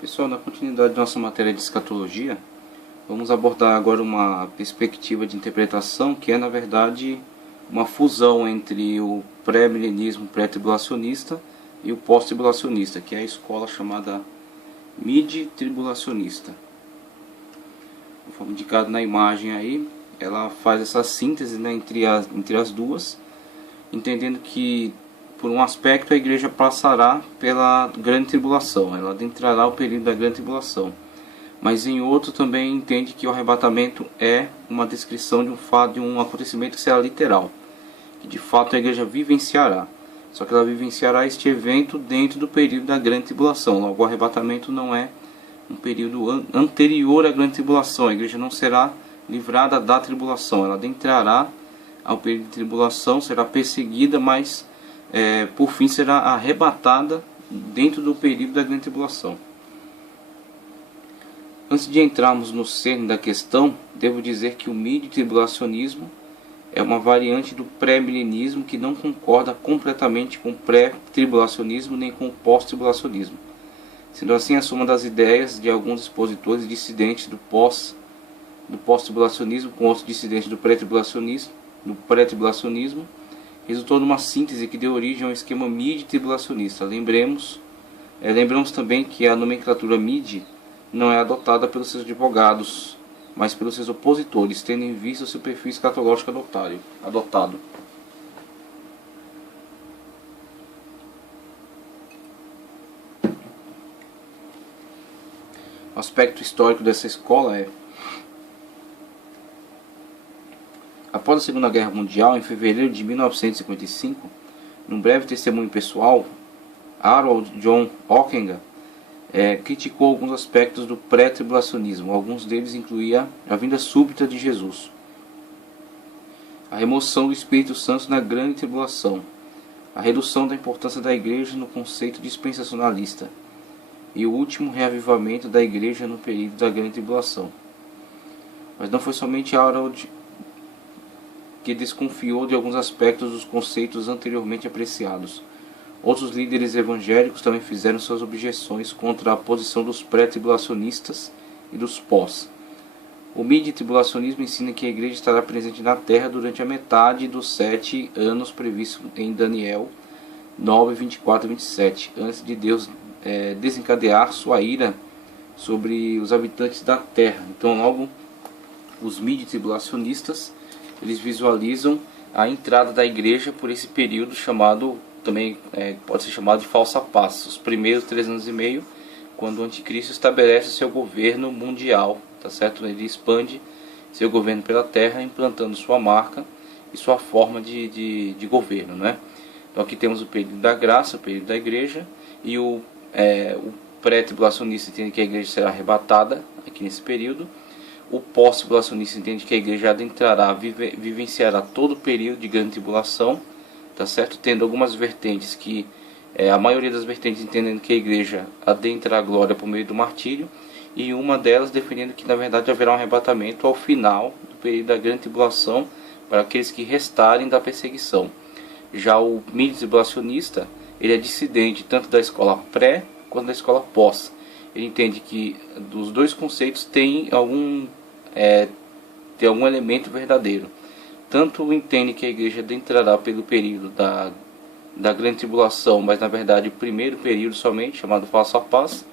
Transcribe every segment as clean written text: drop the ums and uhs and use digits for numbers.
Pessoal, na continuidade da nossa matéria de escatologia, vamos abordar agora uma perspectiva de interpretação que é, na verdade, uma fusão entre o pré-milenismo pré-tribulacionista e o pós-tribulacionista, que é a escola chamada mid-tribulacionista. Conforme indicado na imagem aí, ela faz essa síntese, né, entre as duas, entendendo que, por um aspecto, a igreja passará pela grande tribulação, ela adentrará o período da grande tribulação. Mas em outro também entende que o arrebatamento é uma descrição de um fato, de um acontecimento que será literal, que de fato a igreja vivenciará. Só que ela vivenciará este evento dentro do período da grande tribulação. Logo, o arrebatamento não é um período anterior à grande tribulação. A igreja não será livrada da tribulação, ela adentrará ao período de tribulação, será perseguida, mas por fim será arrebatada dentro do período da grande tribulação. Antes de entrarmos no cerne da questão, devo dizer que o mid-tribulacionismo é uma variante do pré-milenismo que não concorda completamente com o pré-tribulacionismo nem com o pós-tribulacionismo. Sendo assim, a soma das ideias de alguns expositores dissidentes do pós-tribulacionismo com outros dissidentes do pré-tribulacionismo resultou numa síntese que deu origem ao esquema mid-tribulacionista. Lembramos também que a nomenclatura mid não é adotada pelos seus advogados, mas pelos seus opositores, tendo em vista o seu perfil escatológico adotado. O aspecto histórico dessa escola é: após a Segunda Guerra Mundial, em fevereiro de 1955, num breve testemunho pessoal, Harold John Ockenga criticou alguns aspectos do pré-tribulacionismo. Alguns deles incluíam a vinda súbita de Jesus, a remoção do Espírito Santo na grande tribulação, a redução da importância da igreja no conceito dispensacionalista e o último reavivamento da igreja no período da grande tribulação. Mas não foi somente Harold que desconfiou de alguns aspectos dos conceitos anteriormente apreciados. Outros líderes evangélicos também fizeram suas objeções contra a posição dos pré-tribulacionistas e dos pós. O mid-tribulacionismo ensina que a igreja estará presente na terra durante a metade dos 7 anos previstos em Daniel 9, 24 e 27, antes de Deus desencadear sua ira sobre os habitantes da terra. Então, logo, os mid-tribulacionistas eles visualizam a entrada da igreja por esse período chamado, também pode ser chamado de falsa paz, os primeiros 3 anos e meio, quando o anticristo estabelece seu governo mundial, tá certo? Ele expande seu governo pela terra, implantando sua marca e sua forma de governo, né? Então aqui temos o período da graça, o período da igreja, e o pré-tribulacionista entende que a igreja será arrebatada aqui nesse período. O pós-tribulacionista entende que a igreja adentrará, vivenciará todo o período de grande tribulação, tá certo? Tendo algumas vertentes que, a maioria das vertentes entendendo que a igreja adentra a glória por meio do martírio, e uma delas defendendo que na verdade haverá um arrebatamento ao final do período da grande tribulação para aqueles que restarem da perseguição. Já o mid-tribulacionista, ele é dissidente tanto da escola pré quanto da escola pós. Ele entende que dos dois conceitos tem algum elemento verdadeiro. Tanto entende que a igreja adentrará pelo período da grande tribulação, mas na verdade o primeiro período somente, chamado falsa paz,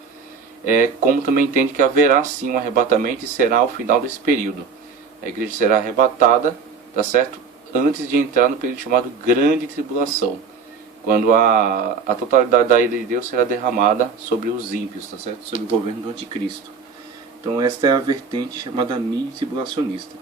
como também entende que haverá sim um arrebatamento e será ao final desse período. A igreja será arrebatada, tá certo? Antes de entrar no período chamado grande tribulação, quando a totalidade da ira de Deus será derramada sobre os ímpios, tá certo? Sobre o governo do anticristo. Então esta é a vertente chamada mid-tribulacionista.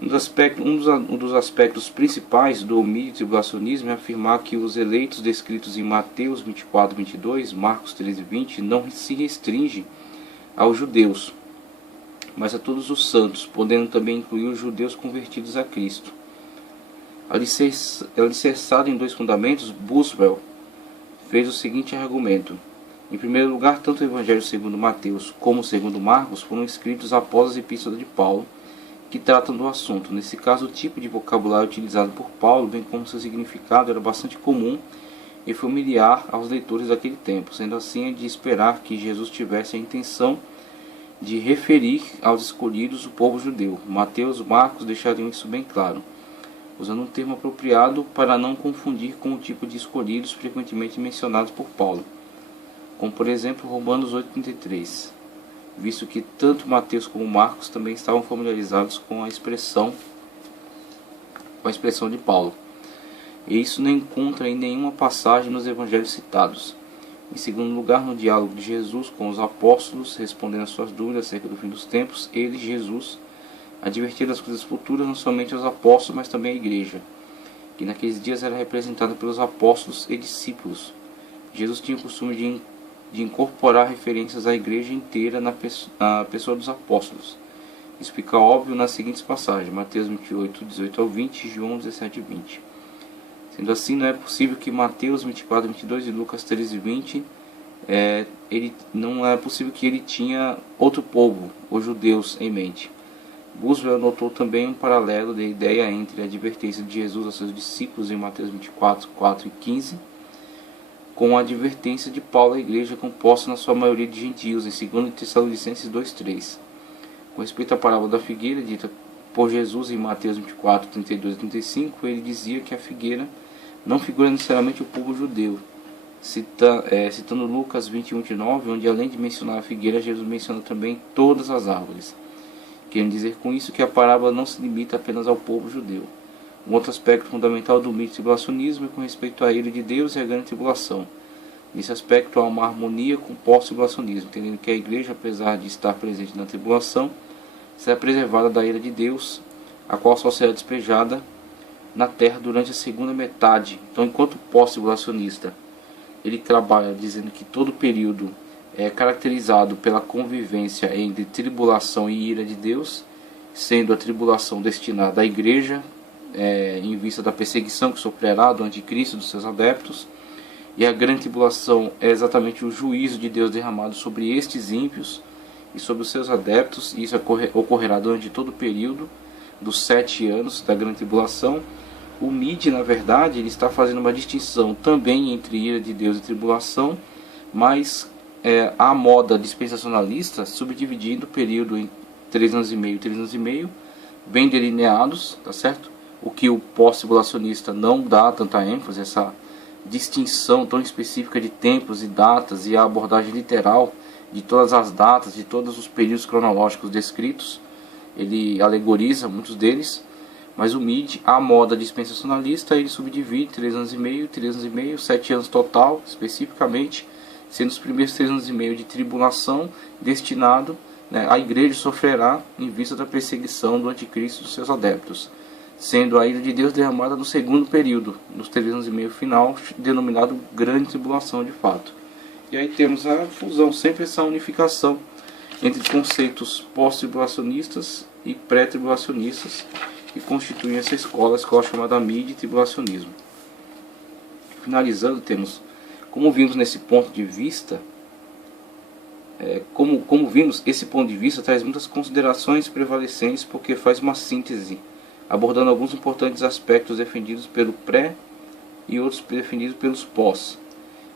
Um dos aspectos principais do mid-tribulacionismo é afirmar que os eleitos descritos em Mateus 24, 22, Marcos 13, 20 não se restringe aos judeus, mas a todos os santos, podendo também incluir os judeus convertidos a Cristo. Alicerçado em 2 fundamentos, Buswell fez o seguinte argumento: em primeiro lugar, tanto o Evangelho segundo Mateus como o segundo Marcos foram escritos após as epístolas de Paulo, que tratam do assunto. Nesse caso, o tipo de vocabulário utilizado por Paulo, bem como seu significado, era bastante comum e familiar aos leitores daquele tempo. Sendo assim, é de esperar que Jesus tivesse a intenção de referir aos escolhidos o povo judeu. Mateus e Marcos deixariam isso bem claro, usando um termo apropriado para não confundir com o tipo de escolhidos frequentemente mencionados por Paulo, como por exemplo Romanos 8,33, visto que tanto Mateus como Marcos também estavam familiarizados com a expressão de Paulo. E isso não encontra em nenhuma passagem nos evangelhos citados. Em segundo lugar, no diálogo de Jesus com os apóstolos, respondendo às suas dúvidas acerca do fim dos tempos, ele, Jesus, advertia das coisas futuras não somente aos apóstolos, mas também à igreja, que naqueles dias era representada pelos apóstolos e discípulos. Jesus tinha o costume de incorporar referências à igreja inteira na pessoa dos apóstolos. Isso fica óbvio nas seguintes passagens: Mateus 28, 18 ao 20 e João 17, 20. Sendo assim, não é possível que Mateus 24, 22 e Lucas 13, 20, não é possível que ele tinha outro povo, os judeus, em mente. Buswell notou também um paralelo de ideia entre a advertência de Jesus aos seus discípulos em Mateus 24, 4 e 15, com a advertência de Paulo à igreja composta na sua maioria de gentios, em 2 Tessalonicenses 2, 3. Com respeito à parábola da figueira, dita por Jesus em Mateus 24, 32 e 35, ele dizia que a figueira não figura necessariamente o povo judeu, citando Lucas 21, 9, onde além de mencionar a figueira, Jesus menciona também todas as árvores, querendo dizer com isso que a parábola não se limita apenas ao povo judeu. Um outro aspecto fundamental do mito tribulacionismo é com respeito à ira de Deus e à grande tribulação. Nesse aspecto há uma harmonia com o pós-tribulacionismo, entendendo que a igreja, apesar de estar presente na tribulação, será preservada da ira de Deus, a qual só será despejada na terra durante a segunda metade. Então, enquanto o pós-tribulacionista ele trabalha dizendo que todo período é caracterizado pela convivência entre tribulação e ira de Deus, sendo a tribulação destinada à igreja, em vista da perseguição que sofrerá do anticristo e dos seus adeptos, e a grande tribulação é exatamente o juízo de Deus derramado sobre estes ímpios e sobre os seus adeptos, e isso ocorrerá durante todo o período dos 7 anos da grande tribulação. O Mid, na verdade, ele está fazendo uma distinção também entre ira de Deus e tribulação, mas a moda dispensacionalista subdividindo o período em 3 anos e meio e 3 anos e meio, bem delineados, tá certo? O que o pós-tribulacionista não dá tanta ênfase, essa distinção tão específica de tempos e datas e a abordagem literal de todas as datas, de todos os períodos cronológicos descritos. Ele alegoriza muitos deles, mas o Mid, a moda dispensacionalista, ele subdivide 3 anos e meio, 3 anos e meio, 7 anos total, especificamente, sendo os primeiros 3 anos e meio de tribulação destinado, a igreja sofrerá em vista da perseguição do anticristo e dos seus adeptos, sendo a ira de Deus derramada no segundo período, nos 3 anos e meio final, denominado grande tribulação de fato. E aí temos a fusão, sempre essa unificação entre conceitos pós-tribulacionistas e pré-tribulacionistas, que constituem essa escola, a escola chamada mid-tribulacionismo. Finalizando, temos, como vimos nesse ponto de vista, como vimos, esse ponto de vista traz muitas considerações prevalecentes, porque faz uma síntese, abordando alguns importantes aspectos defendidos pelo pré e outros defendidos pelos pós.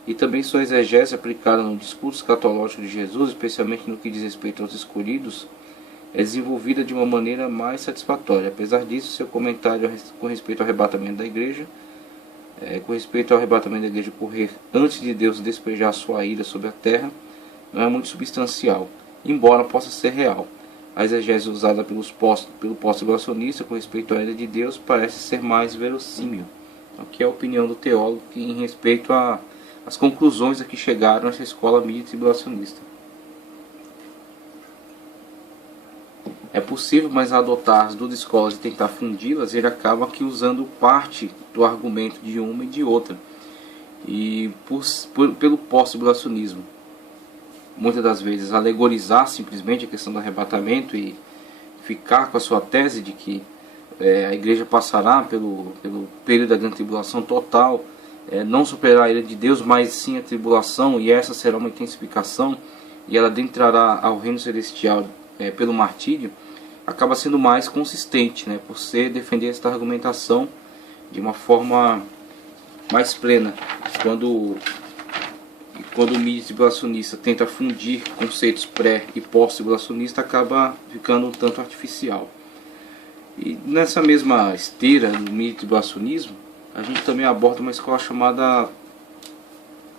E também sua exegese aplicada no discurso escatológico de Jesus, especialmente no que diz respeito aos escolhidos, é desenvolvida de uma maneira mais satisfatória. Apesar disso, seu comentário com respeito ao arrebatamento da igreja, ocorrer antes de Deus despejar sua ira sobre a terra, não é muito substancial, embora possa ser real. A exegese usada pelo pós-tribulacionista com respeito à ira de Deus parece ser mais verossímil. Aqui é a opinião do teólogo em respeito às conclusões a que chegaram essa escola mid-tribulacionista. É possível, mas adotar as duas escolas e tentar fundi-las, ele acaba aqui usando parte do argumento de uma e de outra. E pelo pós-tribulacionismo, muitas das vezes alegorizar simplesmente a questão do arrebatamento e ficar com a sua tese de que a igreja passará pelo período da grande tribulação total, não superará a ira de Deus, mas sim a tribulação, e essa será uma intensificação, e ela adentrará ao reino celestial pelo martírio, acaba sendo mais consistente, por defender esta argumentação de uma forma mais plena. Quando o mídia tribulacionista tenta fundir conceitos pré e pós-tribulacionista, acaba ficando um tanto artificial. E nessa mesma esteira do mídia tribulacionismo, a gente também aborda uma escola chamada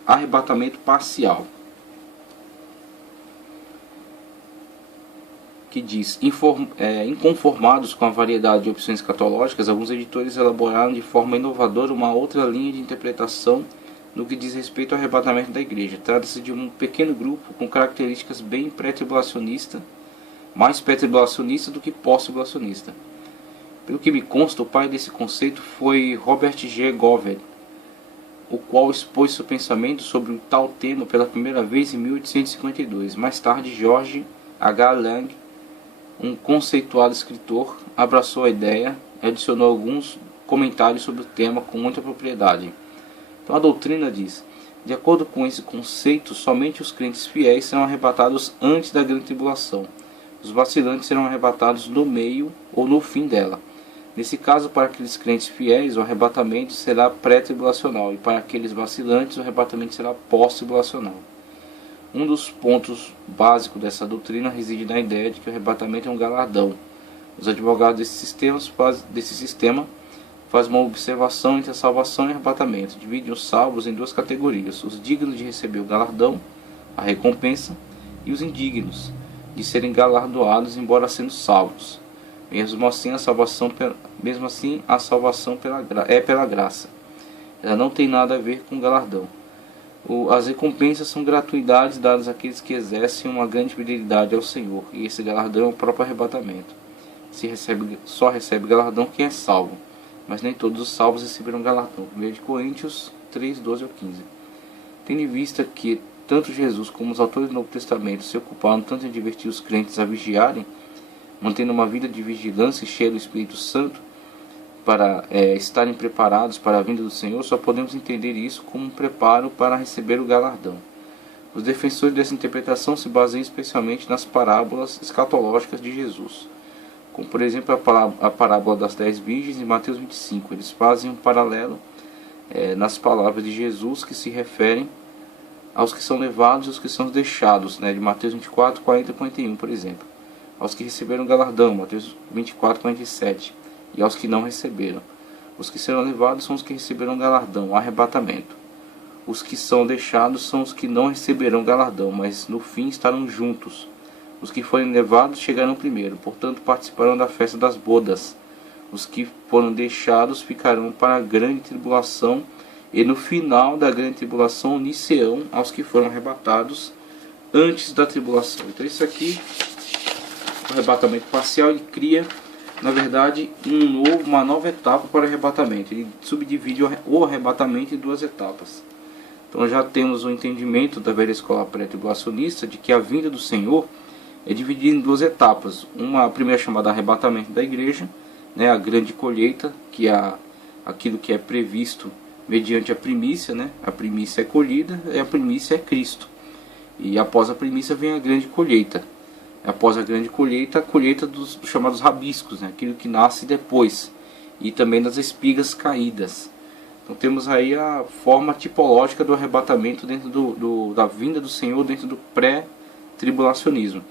arrebatamento parcial, que diz: inconformados com a variedade de opções escatológicas, alguns editores elaboraram de forma inovadora uma outra linha de interpretação no que diz respeito ao arrebatamento da igreja. Trata-se de um pequeno grupo com características bem pré-tribulacionista, mais pré-tribulacionista do que pós-tribulacionista. Pelo que me consta, o pai desse conceito foi Robert G. Govern, o qual expôs seu pensamento sobre o tal tema pela primeira vez em 1852. Mais tarde, George H. Lang, um conceituado escritor, abraçou a ideia e adicionou alguns comentários sobre o tema com muita propriedade. Então a doutrina diz: de acordo com esse conceito, somente os crentes fiéis serão arrebatados antes da grande tribulação. Os vacilantes serão arrebatados no meio ou no fim dela. Nesse caso, para aqueles crentes fiéis, o arrebatamento será pré-tribulacional, e para aqueles vacilantes, o arrebatamento será pós-tribulacional. Um dos pontos básicos dessa doutrina reside na ideia de que o arrebatamento é um galardão. Os advogados desse sistema fazem uma observação entre a salvação e o arrebatamento. Dividem os salvos em duas categorias: os dignos de receber o galardão, a recompensa, e os indignos de serem galardoados embora sendo salvos. Mesmo assim, a salvação é pela graça. Ela não tem nada a ver com galardão. As recompensas são gratuidades dadas àqueles que exercem uma grande fidelidade ao Senhor, e esse galardão é o próprio arrebatamento. Só recebe galardão quem é salvo, mas nem todos os salvos receberão galardão. 1 Coríntios 3, 12 ao 15. Tendo em vista que tanto Jesus como os autores do Novo Testamento se ocuparam tanto em advertir os crentes a vigiarem, mantendo uma vida de vigilância e cheia do Espírito Santo, para estarem preparados para a vinda do Senhor, só podemos entender isso como um preparo para receber o galardão. Os defensores dessa interpretação se baseiam especialmente nas parábolas escatológicas de Jesus, como por exemplo a parábola das 10 virgens em Mateus 25. Eles fazem um paralelo nas palavras de Jesus que se referem aos que são levados e aos que são deixados, de Mateus 24, 40 e 41, por exemplo. Aos que receberam galardão, Mateus 24, 47, e aos que não receberam. Os que serão levados são os que receberão galardão, o arrebatamento. Os que são deixados são os que não receberão galardão, mas no fim estarão juntos. Os que forem levados chegarão primeiro, portanto participarão da festa das bodas. Os que foram deixados ficarão para a grande tribulação, e no final da grande tribulação unir-se-ão aos que foram arrebatados antes da tribulação. Então isso aqui, o arrebatamento parcial, ele cria, na verdade, uma nova etapa para o arrebatamento. Ele subdivide o arrebatamento em duas etapas. Então já temos o entendimento da velha escola pré-tribulacionista de que a vinda do Senhor é dividida em duas etapas. A primeira chamada arrebatamento da igreja, a grande colheita, que é aquilo que é previsto mediante a primícia, A primícia é colhida e a primícia é Cristo. E após a primícia vem a grande colheita. Após a grande colheita, a colheita dos chamados rabiscos, aquilo que nasce depois. E também das espigas caídas. Então temos aí a forma tipológica do arrebatamento dentro da vinda do Senhor, dentro do pré-tribulacionismo.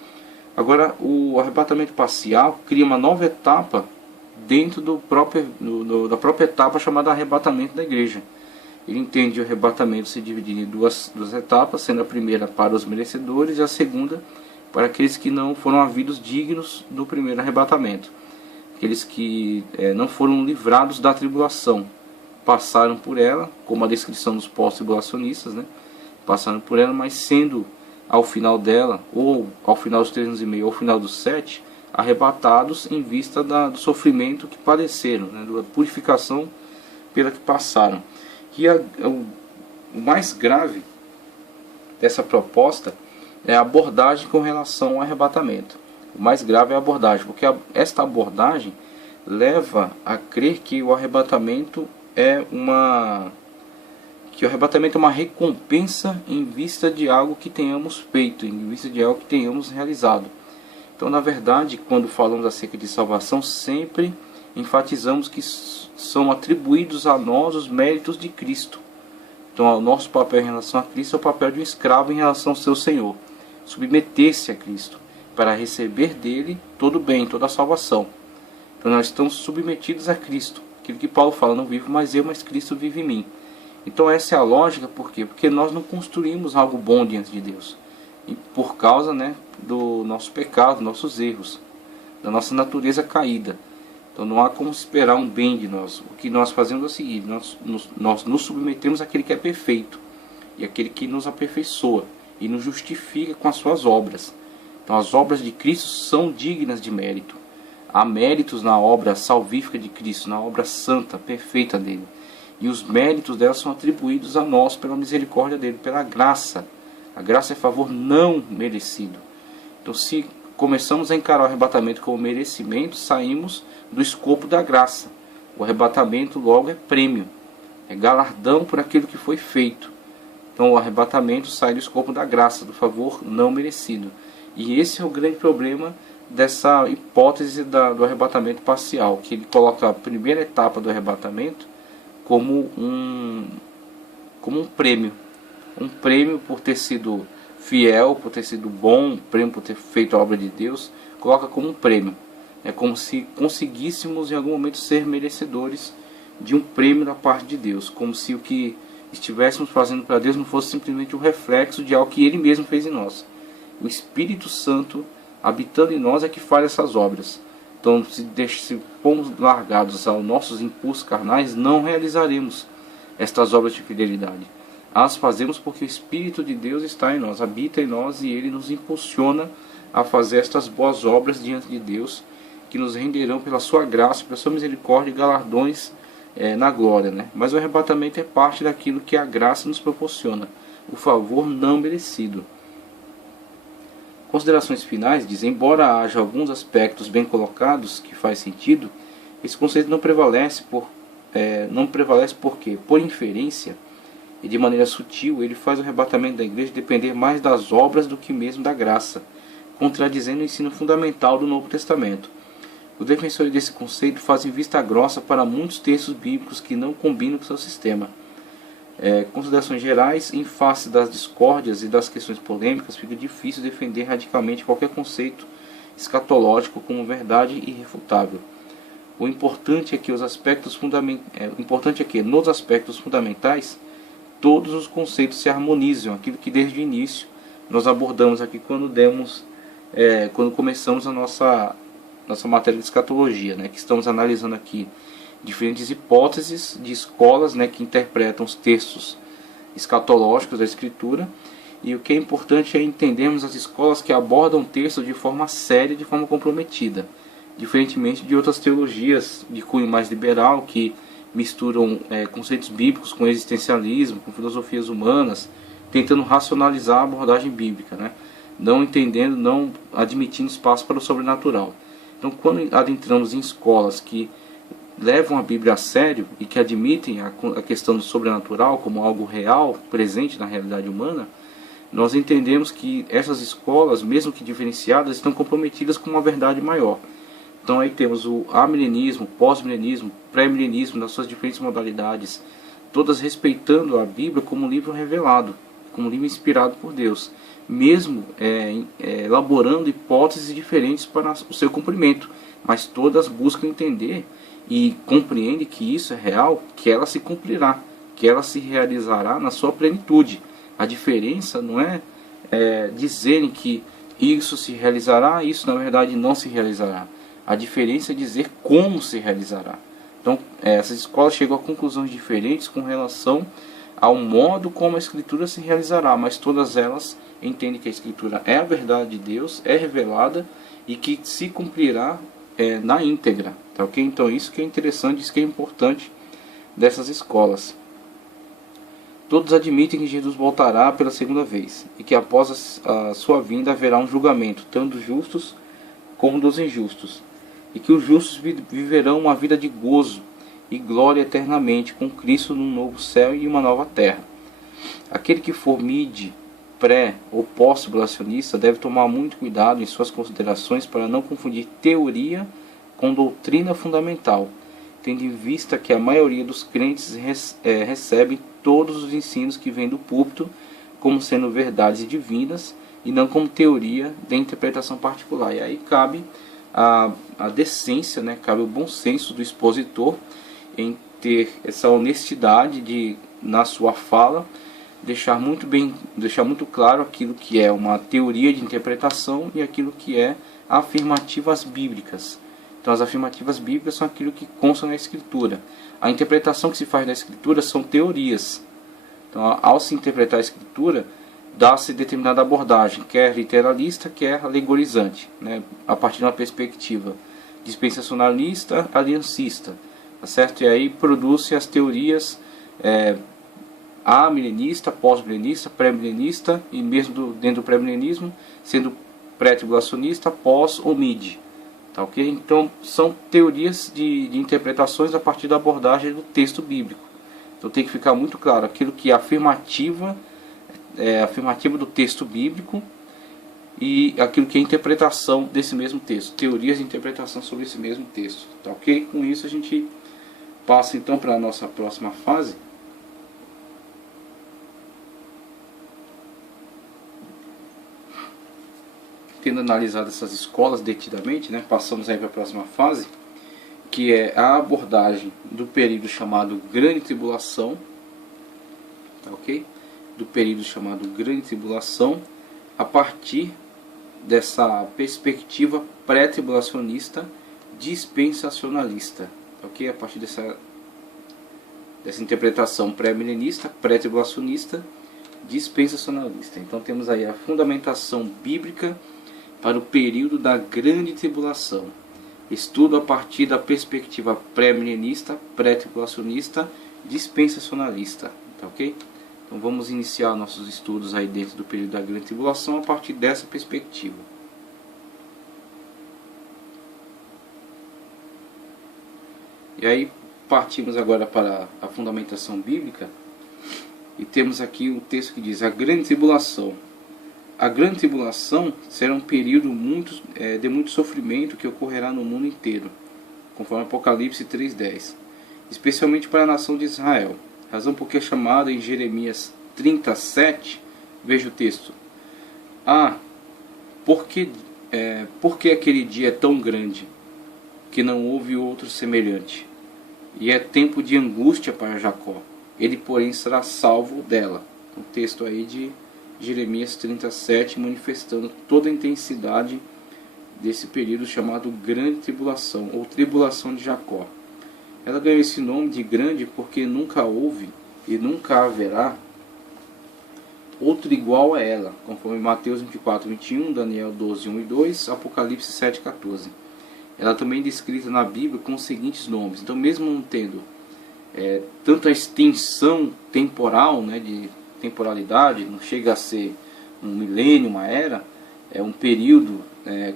Agora, o arrebatamento parcial cria uma nova etapa dentro da própria etapa chamada arrebatamento da igreja. Ele entende o arrebatamento se dividir em duas etapas, sendo a primeira para os merecedores e a segunda para aqueles que não foram havidos dignos do primeiro arrebatamento. Aqueles que não foram livrados da tribulação, passaram por ela, como a descrição dos pós-tribulacionistas, passaram por ela, mas sendo ao final dela, ou ao final dos 3 anos e meio, ou ao final dos 7, arrebatados em vista do sofrimento que padeceram, da purificação pela que passaram. E o mais grave dessa proposta é a abordagem com relação ao arrebatamento. O mais grave é a abordagem, porque esta abordagem leva a crer que o arrebatamento é uma recompensa em vista de algo que tenhamos feito, em vista de algo que tenhamos realizado. Então, na verdade, quando falamos acerca de salvação, sempre enfatizamos que são atribuídos a nós os méritos de Cristo. Então, o nosso papel em relação a Cristo é o papel de um escravo em relação ao seu Senhor. Submeter-se a Cristo, para receber dele todo o bem, toda a salvação. Então, nós estamos submetidos a Cristo. Aquilo que Paulo fala, não vivo mais eu, mas Cristo vive em mim. Então, essa é a lógica, por quê? Porque nós não construímos algo bom diante de Deus. E por causa, do nosso pecado, dos nossos erros, da nossa natureza caída. Então não há como esperar um bem de nós. O que nós fazemos é o seguinte: nós nos submetemos àquele que é perfeito, e àquele que nos aperfeiçoa e nos justifica com as suas obras. Então as obras de Cristo são dignas de mérito. Há méritos na obra salvífica de Cristo, na obra santa, perfeita dele. E os méritos dela são atribuídos a nós pela misericórdia dele, pela graça. A graça é favor não merecido. Então, se começamos a encarar o arrebatamento como merecimento, saímos do escopo da graça. O arrebatamento logo é prêmio, é galardão por aquilo que foi feito. Então o arrebatamento sai do escopo da graça, do favor não merecido. E esse é o grande problema dessa hipótese do arrebatamento parcial, que ele coloca a primeira etapa do arrebatamento como um prêmio. Um prêmio por ter sido fiel, por ter sido bom, um prêmio por ter feito a obra de Deus, coloca como um prêmio. É como se conseguíssemos em algum momento ser merecedores de um prêmio da parte de Deus, como se o que estivéssemos fazendo para Deus não fosse simplesmente um reflexo de algo que Ele mesmo fez em nós. O Espírito Santo habitando em nós é que faz essas obras. Então, se formos largados aos nossos impulsos carnais, não realizaremos estas obras de fidelidade. As fazemos porque o Espírito de Deus está em nós, habita em nós, e Ele nos impulsiona a fazer estas boas obras diante de Deus, que nos renderão pela sua graça, pela sua misericórdia e galardões na glória. Mas o arrebatamento é parte daquilo que a graça nos proporciona, o favor não merecido. Considerações finais diz: embora haja alguns aspectos bem colocados que faz sentido, esse conceito não prevalece porque, por inferência e de maneira sutil, ele faz o arrebatamento da igreja depender mais das obras do que mesmo da graça, contradizendo o ensino fundamental do Novo Testamento. Os defensores desse conceito fazem vista grossa para muitos textos bíblicos que não combinam com seu sistema. Considerações gerais: em face das discórdias e das questões polêmicas, fica difícil defender radicalmente qualquer conceito escatológico como verdade irrefutável. O importante é que nos aspectos fundamentais todos os conceitos se harmonizam, aquilo que desde o início nós abordamos aqui quando começamos a nossa matéria de escatologia, que estamos analisando aqui diferentes hipóteses de escolas que interpretam os textos escatológicos da Escritura. E o que é importante é entendermos as escolas que abordam o texto de forma séria, de forma comprometida, diferentemente de outras teologias de cunho mais liberal, que misturam conceitos bíblicos com existencialismo, com filosofias humanas, tentando racionalizar a abordagem bíblica, não entendendo, não admitindo espaço para o sobrenatural. Então, quando adentramos em escolas que levam a Bíblia a sério e que admitem a questão do sobrenatural como algo real, presente na realidade humana, nós entendemos que essas escolas, mesmo que diferenciadas, estão comprometidas com uma verdade maior. Então aí temos o amilenismo, pós-milenismo, pré-milenismo, nas suas diferentes modalidades, todas respeitando a Bíblia como um livro revelado, como um livro inspirado por Deus, mesmo elaborando hipóteses diferentes para o seu cumprimento, mas todas buscam entender e compreendem que isso é real, que ela se cumprirá, que ela se realizará na sua plenitude. A diferença não é dizerem que isso se realizará, isso na verdade não se realizará. A diferença é dizer como se realizará. Então, essas escolas chegam a conclusões diferentes com relação ao modo como a Escritura se realizará, mas todas elas entendem que a Escritura é a verdade de Deus, é revelada e que se cumprirá na íntegra. Tá, okay? Então, isso que é interessante, isso que é importante dessas escolas. Todos admitem que Jesus voltará pela segunda vez e que após a sua vinda haverá um julgamento, tanto dos justos como dos injustos, e que os justos viverão uma vida de gozo e glória eternamente com Cristo num novo céu e uma nova terra. Aquele que for mid, pré ou pós-tribulacionista deve tomar muito cuidado em suas considerações para não confundir teoria com doutrina fundamental, tendo em vista que a maioria dos crentes recebe todos os ensinos que vêm do púlpito como sendo verdades divinas e não como teoria de interpretação particular. E aí cabe a decência, né? Cabe o bom senso do expositor em ter essa honestidade de, na sua fala, deixar muito claro aquilo que é uma teoria de interpretação e aquilo que é afirmativas bíblicas. Então as afirmativas bíblicas são aquilo que consta na Escritura. A interpretação que se faz na Escritura são teorias. Então, ao se interpretar a Escritura, dá-se determinada abordagem, quer literalista, quer alegorizante, né? A partir de uma perspectiva dispensacionalista, aliancista, tá certo? E aí produz-se as teorias amilenista, pós-milenista, pré-milenista e mesmo dentro do pré-milenismo, sendo pré-tribulacionista, pós ou mid. Tá, ok? Então são teorias de interpretações a partir da abordagem do texto bíblico. Então tem que ficar muito claro aquilo que é afirmativa do texto bíblico e aquilo que é interpretação desse mesmo texto, teorias de interpretação sobre esse mesmo texto. Tá, ok? Com isso a gente passa então para a nossa próxima fase. Tendo analisado essas escolas detidamente, né, passamos aí para a próxima fase, que é a abordagem do período chamado Grande Tribulação, tá, ok? Do período chamado Grande Tribulação, a partir dessa perspectiva pré-tribulacionista dispensacionalista, tá, ok? A partir dessa interpretação pré-milenista, pré-tribulacionista, dispensacionalista. Então temos aí a fundamentação bíblica para o período da Grande Tribulação. Estudo a partir da perspectiva pré-milenista, pré-tribulacionista, dispensacionalista. Tá, ok? Então vamos iniciar nossos estudos aí dentro do período da Grande Tribulação a partir dessa perspectiva. E aí partimos agora para a fundamentação bíblica. E temos aqui o texto que diz: a Grande Tribulação. A Grande Tribulação será um período de muito sofrimento que ocorrerá no mundo inteiro, conforme Apocalipse 3:10, especialmente para a nação de Israel. Razão porque é chamada em Jeremias 37, veja o texto. Por que aquele dia é tão grande, que não houve outro semelhante? E é tempo de angústia para Jacó, ele porém será salvo dela. O texto aí de Jeremias 37, manifestando toda a intensidade desse período chamado Grande Tribulação, ou Tribulação de Jacó. Ela ganhou esse nome de grande porque nunca houve e nunca haverá outro igual a ela, conforme Mateus 24:21, Daniel 12:1 e 2, Apocalipse 7:14. Ela também é descrita na Bíblia com os seguintes nomes. Então, mesmo não tendo tanta extensão temporal, né, de temporalidade, não chega a ser um milênio, uma era, é um período,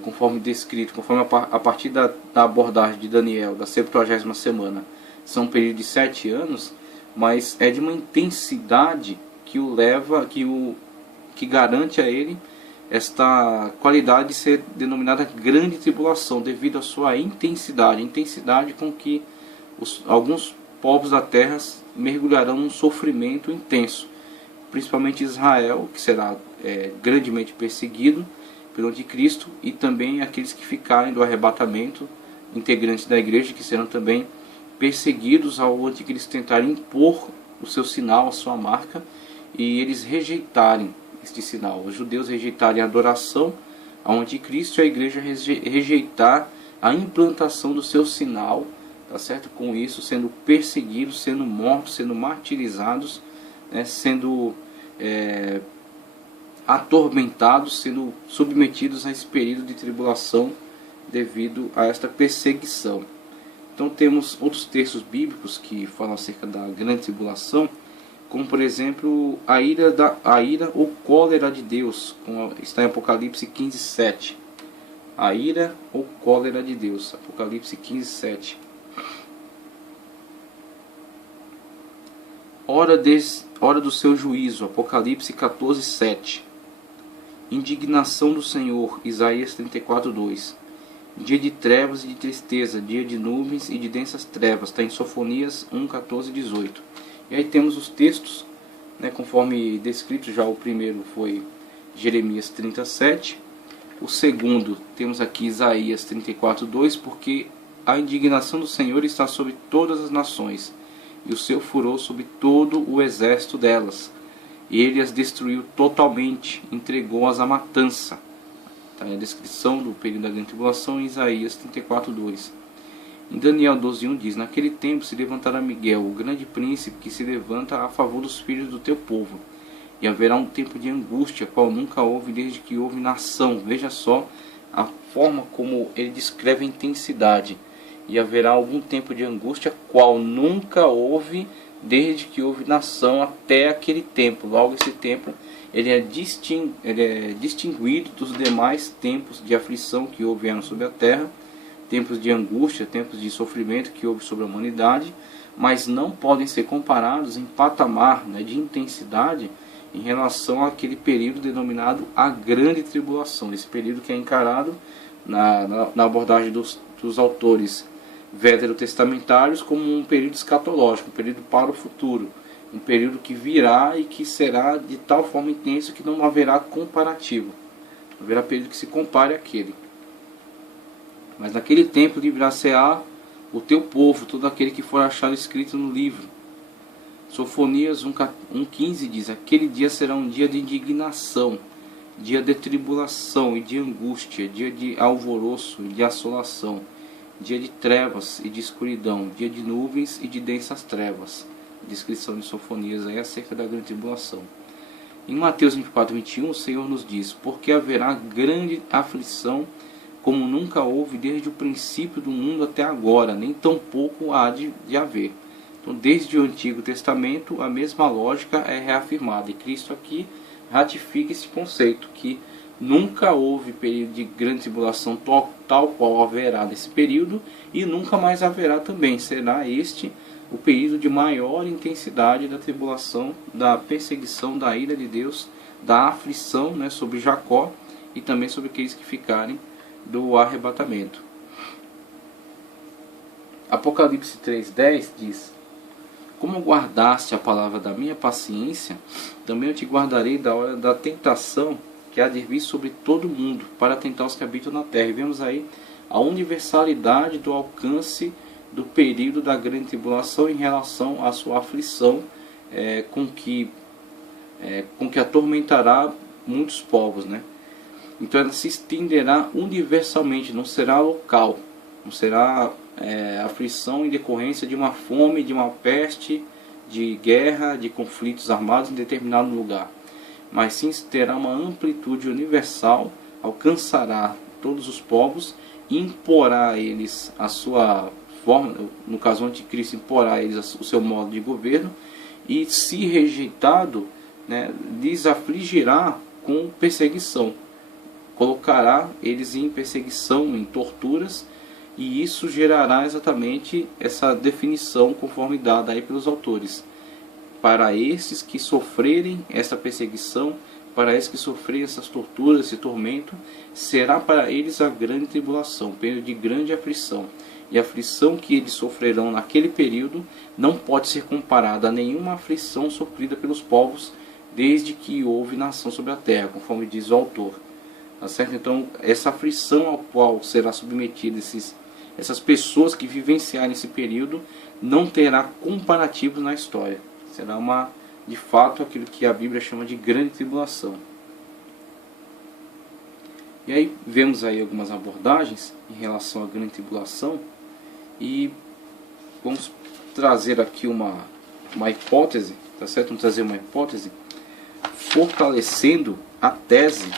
conforme descrito, conforme a partir da abordagem de Daniel, da 70ª semana, são um período de 7 anos, mas é de uma intensidade que o leva, que garante a ele esta qualidade de ser denominada Grande Tribulação, devido à sua intensidade, a intensidade com que alguns povos da terra mergulharão num sofrimento intenso. Principalmente Israel, que será grandemente perseguido pelo anticristo, e também aqueles que ficarem do arrebatamento, integrantes da igreja, que serão também perseguidos ao anticristo tentar impor o seu sinal, a sua marca, e eles rejeitarem este sinal. Os judeus rejeitarem a adoração ao anticristo e a igreja rejeitar a implantação do seu sinal, tá certo? Com isso sendo perseguidos, sendo mortos, sendo martirizados, sendo atormentados, sendo submetidos a esse período de tribulação devido a esta perseguição. Então temos outros textos bíblicos que falam acerca da Grande Tribulação, como por exemplo a ira ou cólera de Deus, como está em Apocalipse 15:7. A ira ou cólera de Deus, Apocalipse 15:7. Hora do seu juízo, Apocalipse 14:7. Indignação do Senhor, Isaías 34:2. dia de trevas e de tristeza, dia de nuvens e de densas trevas. Está em Sofonias 1, 14 e 18. E aí temos os textos, né, conforme descrito. Já o primeiro foi Jeremias 37. O segundo temos aqui Isaías 34, 2. Porque a indignação do Senhor está sobre todas as nações, e o seu furor sobre todo o exército delas. E ele as destruiu totalmente, entregou-as à matança. Tá, a descrição do período da grande tribulação em Isaías 34, 2. Em Daniel 12, 1 diz: naquele tempo se levantará Miguel, o grande príncipe, que se levanta a favor dos filhos do teu povo. E haverá um tempo de angústia, qual nunca houve desde que houve nação. Veja só a forma como ele descreve a intensidade. E haverá algum tempo de angústia, qual nunca houve desde que houve nação até aquele tempo. Logo, esse tempo ele é distinguido dos demais tempos de aflição que houveram sobre a terra, tempos de angústia, tempos de sofrimento que houve sobre a humanidade, mas não podem ser comparados em patamar, né, de intensidade em relação àquele período denominado a grande tribulação. Esse período que é encarado na abordagem dos autores veterotestamentários como um período escatológico, um período para o futuro, um período que virá e que será de tal forma intenso que não haverá comparativo, não haverá período que se compare àquele. Mas naquele tempo livrar-se-á o teu povo, todo aquele que for achado escrito no livro. Sofonias 1,15 diz: aquele dia será um dia de indignação, dia de tribulação e de angústia, dia de alvoroço e de assolação, dia de trevas e de escuridão, dia de nuvens e de densas trevas. Descrição de Sofonias aí acerca da grande tribulação. Em Mateus 24, 21, o Senhor nos diz: porque haverá grande aflição, como nunca houve desde o princípio do mundo até agora, nem tampouco há de haver. Então, desde o Antigo Testamento, a mesma lógica é reafirmada. E Cristo aqui ratifica esse conceito, que nunca houve período de grande tribulação tal qual haverá nesse período, e nunca mais haverá também. Será este o período de maior intensidade da tribulação, da perseguição, da ira de Deus, da aflição, né, sobre Jacó e também sobre aqueles que ficarem do arrebatamento. Apocalipse 3,10 diz: como guardaste a palavra da minha paciência, também eu te guardarei da hora da tentação que há de vir sobre todo mundo, para tentar os que habitam na terra. E vemos aí a universalidade do alcance do período da grande tribulação em relação à sua aflição, com que atormentará muitos povos, né? Então ela se estenderá universalmente, não será local, não será aflição em decorrência de uma fome, de uma peste, de guerra, de conflitos armados em determinado lugar, mas sim terá uma amplitude universal, alcançará todos os povos, imporá a eles a sua forma, no caso o anticristo imporá a eles o seu modo de governo, e se rejeitado, né, lhes afligirá com perseguição, colocará eles em perseguição, em torturas, e isso gerará exatamente essa definição conforme dada aí pelos autores. Para esses que sofrerem essa perseguição, para esses que sofrerem essas torturas, esse tormento, será para eles a grande tribulação, período de grande aflição. E a aflição que eles sofrerão naquele período não pode ser comparada a nenhuma aflição sofrida pelos povos desde que houve nação sobre a terra, conforme diz o autor. Tá certo? Então, essa aflição ao qual será submetida essas pessoas que vivenciarem esse período não terá comparativos na história. Será de fato aquilo que a Bíblia chama de grande tribulação. E aí vemos aí algumas abordagens em relação à grande tribulação, e vamos trazer aqui uma hipótese, tá certo? Vamos trazer uma hipótese fortalecendo a tese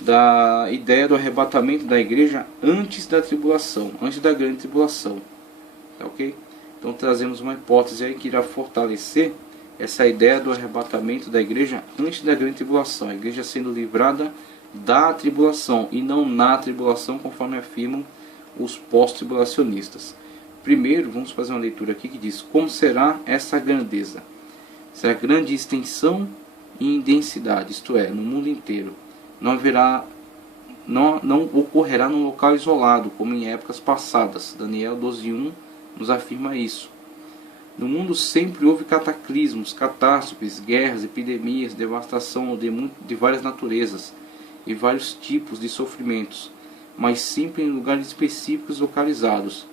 da ideia do arrebatamento da igreja antes da tribulação, antes da grande tribulação, tá ok? Então trazemos uma hipótese aí que irá fortalecer essa ideia do arrebatamento da igreja antes da grande tribulação, a igreja sendo livrada da tribulação e não na tribulação, conforme afirmam os pós-tribulacionistas. Primeiro, vamos fazer uma leitura aqui que diz: como será essa grandeza? Será grande extensão e em densidade, isto é, no mundo inteiro. Não haverá não ocorrerá num local isolado, como em épocas passadas. Daniel 12:1 nos afirma isso. No mundo sempre houve cataclismos, catástrofes, guerras, epidemias, devastação de várias naturezas e vários tipos de sofrimentos, mas sempre em lugares específicos localizados.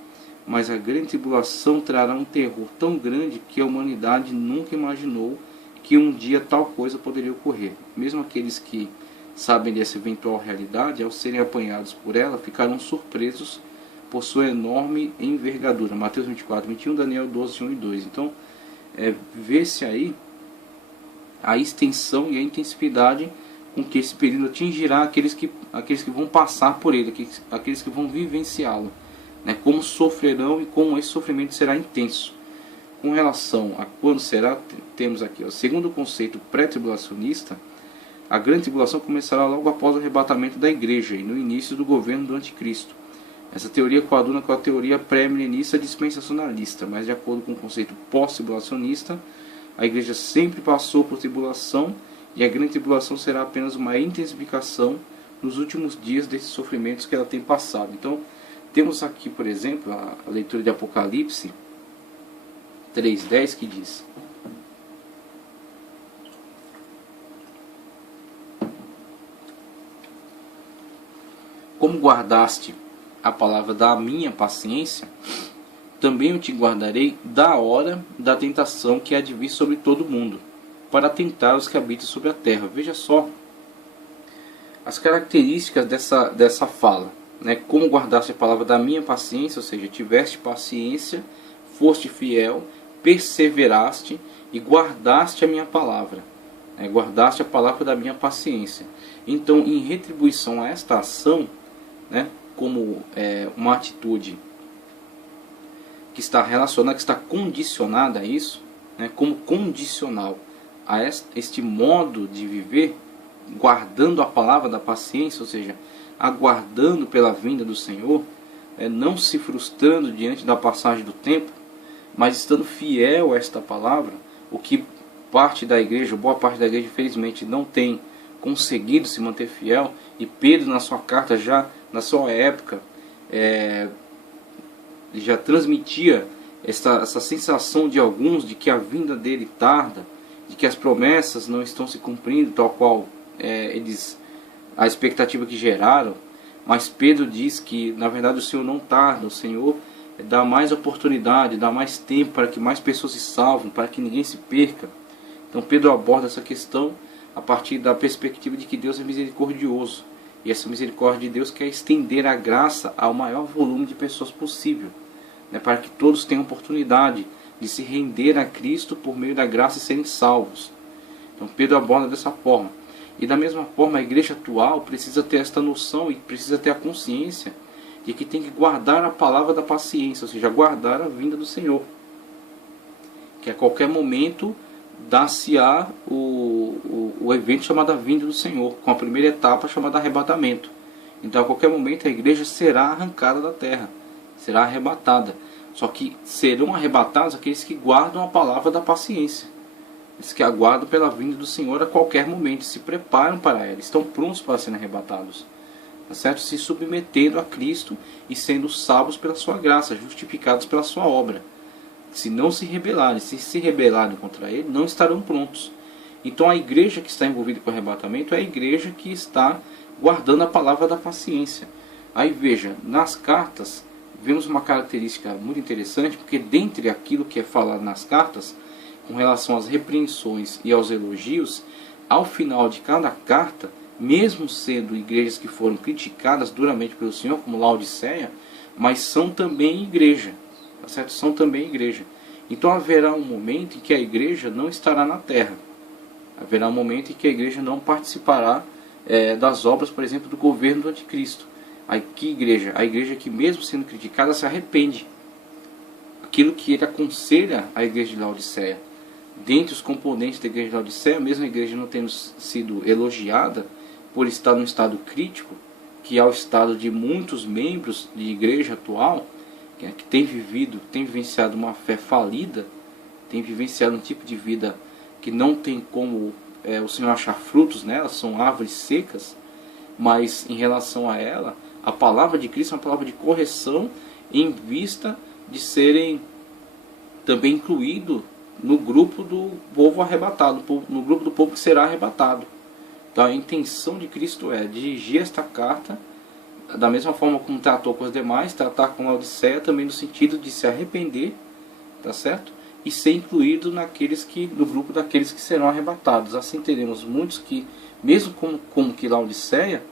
Mas a grande tribulação trará um terror tão grande que a humanidade nunca imaginou que um dia tal coisa poderia ocorrer. Mesmo aqueles que sabem dessa eventual realidade, ao serem apanhados por ela, ficarão surpresos por sua enorme envergadura. Mateus 24:21, Daniel 12:1 e 2. Então, vê-se aí a extensão e a intensidade com que esse período atingirá aqueles que vão passar por ele, aqueles que vão vivenciá-lo, né? Como sofrerão e como esse sofrimento será intenso. Com relação a quando será, temos aqui, segundo o conceito pré-tribulacionista, a grande tribulação começará logo após o arrebatamento da igreja e no início do governo do anticristo. Essa teoria coaduna com a teoria pré-milenista dispensacionalista, mas de acordo com o conceito pós-tribulacionista, a igreja sempre passou por tribulação e a grande tribulação será apenas uma intensificação nos últimos dias desses sofrimentos que ela tem passado. Então, temos aqui, por exemplo, a leitura de Apocalipse 3:10, que diz: como guardaste a palavra da minha paciência, também eu te guardarei da hora da tentação que há de vir sobre todo o mundo, para tentar os que habitam sobre a terra. Veja só as características dessa fala, né? Como guardaste a palavra da minha paciência, ou seja, tiveste paciência, foste fiel, perseveraste e guardaste a minha palavra, né? Guardaste a palavra da minha paciência. Então, em retribuição a esta ação, né, como uma atitude que está relacionada, que está condicionada a isso, né, como condicional a este modo de viver, guardando a palavra da paciência, ou seja, aguardando pela vinda do Senhor, não se frustrando diante da passagem do tempo, mas estando fiel a esta palavra, o que parte da igreja, boa parte da igreja, infelizmente, não tem conseguido se manter fiel. E Pedro, na sua carta, já na sua época, já transmitia essa sensação de alguns de que a vinda dele tarda, de que as promessas não estão se cumprindo tal qual a expectativa que geraram. Mas Pedro diz que na verdade o Senhor não tarda, o Senhor dá mais oportunidade, dá mais tempo para que mais pessoas se salvem, para que ninguém se perca. Então Pedro aborda essa questão a partir da perspectiva de que Deus é misericordioso, e essa misericórdia de Deus quer estender a graça ao maior volume de pessoas possível, né, para que todos tenham oportunidade de se render a Cristo por meio da graça e serem salvos. Então Pedro aborda dessa forma. E da mesma forma a igreja atual precisa ter esta noção e precisa ter a consciência de que tem que guardar a palavra da paciência, ou seja, guardar a vinda do Senhor. Que a qualquer momento dar-se-á o evento chamado a vinda do Senhor, com a primeira etapa chamada arrebatamento. Então a qualquer momento a igreja será arrancada da terra, será arrebatada. Só que serão arrebatados aqueles que guardam a palavra da paciência, eles que aguardam pela vinda do Senhor a qualquer momento, se preparam para ela, estão prontos para serem arrebatados, tá certo? Se submetendo a Cristo e sendo salvos pela sua graça, justificados pela sua obra. Se não se rebelarem, se rebelarem contra ele, não estarão prontos. Então a igreja que está envolvida com o arrebatamento é a igreja que está guardando a palavra da paciência. Aí veja, nas cartas vemos uma característica muito interessante, porque dentre aquilo que é falado nas cartas, com relação às repreensões e aos elogios, ao final de cada carta, mesmo sendo igrejas que foram criticadas duramente pelo Senhor, como Laodiceia, mas são também igreja. Tá certo? São também igreja. Então haverá um momento em que a igreja não estará na terra. Haverá um momento em que a igreja não participará das obras, por exemplo, do governo do anticristo. Que igreja? A igreja que, mesmo sendo criticada, se arrepende. Aquilo que ele aconselha à igreja de Laodiceia. Dentre os componentes da igreja de Laodiceia, mesmo a igreja não tendo sido elogiada por estar num estado crítico, que é o estado de muitos membros de igreja atual, que tem vivenciado uma fé falida, tem vivenciado um tipo de vida que não tem como o Senhor achar frutos nela, são árvores secas. mas em relação a ela, a palavra de Cristo é uma palavra de correção em vista de serem também incluído no grupo do povo arrebatado, no grupo do povo que será arrebatado. Então a intenção de Cristo é dirigir esta carta da mesma forma como tratou com os demais, tratar com Laodiceia também no sentido de se arrepender, tá certo? E ser incluído no grupo daqueles que serão arrebatados. Assim teremos muitos que, mesmo como que Laodiceia,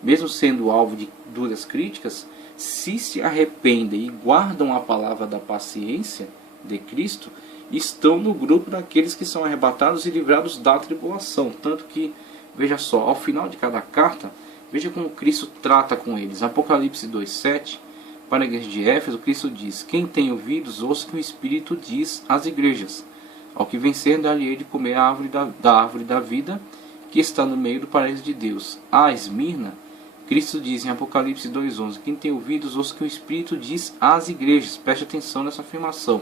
mesmo sendo alvo de duras críticas, se arrependem e guardam a palavra da paciência de Cristo, estão no grupo daqueles que são arrebatados e livrados da tribulação. Tanto que, veja só, ao final de cada carta, veja como Cristo trata com eles. Apocalipse 2,7, para a igreja de Éfeso, Cristo diz: quem tem ouvidos, ouça o que o Espírito diz às igrejas. Ao que vencer, dar-lhe-ei de comer a árvore da árvore da vida, que está no meio do paraíso de Deus. A Esmirna, Cristo diz em Apocalipse 2,11: quem tem ouvidos, ouça o que o Espírito diz às igrejas. Preste atenção nessa afirmação.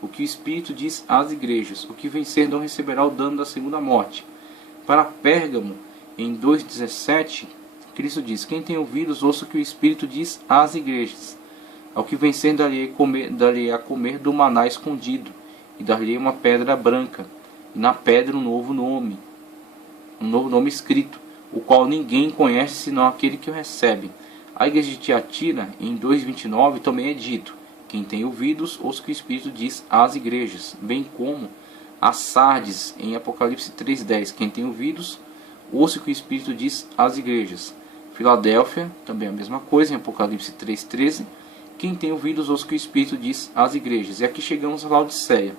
O que o Espírito diz às igrejas. O que vencer não receberá o dano da segunda morte. Para Pérgamo, em 2,17, Cristo diz: quem tem ouvidos, ouça o que o Espírito diz às igrejas. Ao que vencer, dar-lhe a comer do maná escondido, e dar-lhe uma pedra branca, e na pedra um novo nome escrito, o qual ninguém conhece senão aquele que o recebe. A igreja de Tiatira, em 2,29, também é dito: quem tem ouvidos, ouça o que o Espírito diz às igrejas. Bem como a Sardes, em Apocalipse 3,10: quem tem ouvidos, ouça o que o Espírito diz às igrejas. Filadélfia, também a mesma coisa, em Apocalipse 3,13: quem tem ouvidos, ouça o que o Espírito diz às igrejas. E aqui chegamos a Laodiceia,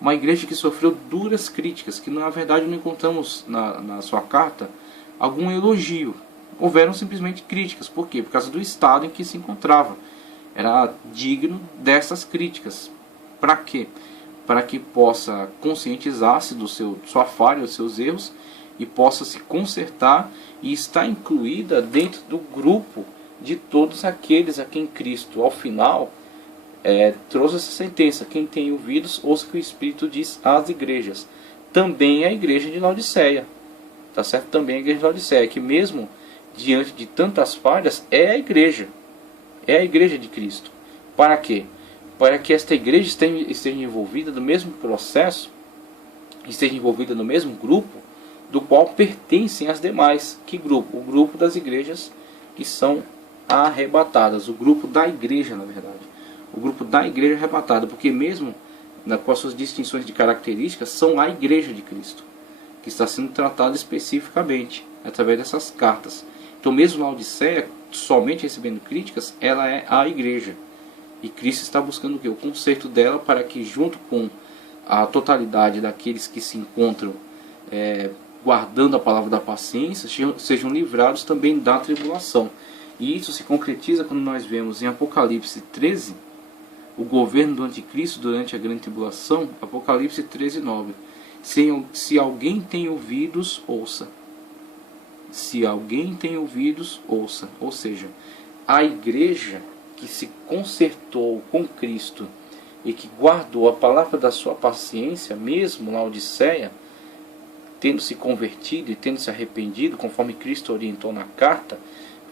uma igreja que sofreu duras críticas, que na verdade não encontramos na sua carta algum elogio. Houveram simplesmente críticas. Por quê? Por causa do estado em que se encontrava. Era digno dessas críticas. Para quê? Para que possa conscientizar-se do sua falha, dos seus erros, e possa se consertar e estar incluída dentro do grupo de todos aqueles a quem Cristo, ao final, trouxe essa sentença: quem tem ouvidos, ouça o que o Espírito diz às igrejas. Também a igreja de Laodiceia, tá certo? Também a igreja de Laodiceia, que mesmo diante de tantas falhas, é a igreja de Cristo. Para quê? Para que esta igreja esteja envolvida no mesmo processo, esteja envolvida no mesmo grupo do qual pertencem as demais. Que grupo? O grupo das igrejas que são arrebatadas. O grupo da igreja, na verdade. O grupo da igreja arrebatada. Porque mesmo com as suas distinções de características, são a igreja de Cristo, que está sendo tratada especificamente através dessas cartas. Então mesmo Laodiceia, somente recebendo críticas, ela é a igreja. E Cristo está buscando o quê? O conserto dela, para que, junto com a totalidade daqueles que se encontram guardando a palavra da paciência, sejam livrados também da tribulação. E isso se concretiza quando nós vemos em Apocalipse 13, o governo do anticristo durante a grande tribulação. Apocalipse 13:9. Se alguém tem ouvidos, ouça. Se alguém tem ouvidos, ouça. Ou seja, a igreja que se consertou com Cristo e que guardou a palavra da sua paciência, mesmo Laodiceia, tendo se convertido e tendo se arrependido, conforme Cristo orientou na carta,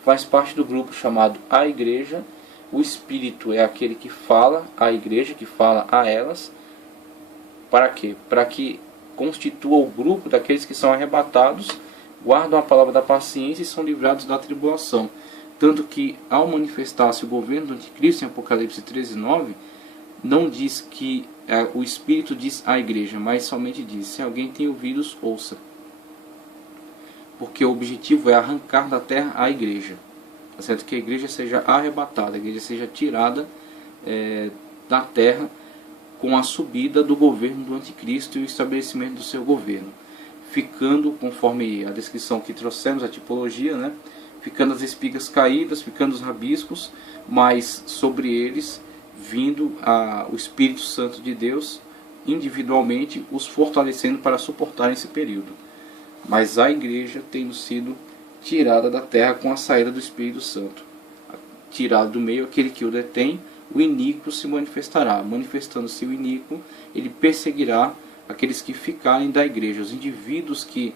faz parte do grupo chamado a igreja. O Espírito é aquele que fala à igreja, que fala a elas. Para quê? Para que constitua o grupo daqueles que são arrebatados, guardam a palavra da paciência e são livrados da tribulação. Tanto que, ao manifestar-se o governo do anticristo em Apocalipse 13:9, não diz que o Espírito diz à igreja, mas somente diz: se alguém tem ouvidos, ouça. Porque o objetivo é arrancar da terra a igreja. Tá certo? Que a igreja seja arrebatada, a igreja seja tirada da terra com a subida do governo do anticristo e o estabelecimento do seu governo. Ficando, conforme a descrição que trouxemos, a tipologia, né? Ficando as espigas caídas, ficando os rabiscos, mas sobre eles vindo o Espírito Santo de Deus individualmente, os fortalecendo para suportar esse período. Mas a igreja tendo sido tirada da terra com a saída do Espírito Santo. Tirado do meio aquele que o detém, o iníquo se manifestará. Manifestando-se o iníquo, ele perseguirá aqueles que ficarem da igreja. Os indivíduos que,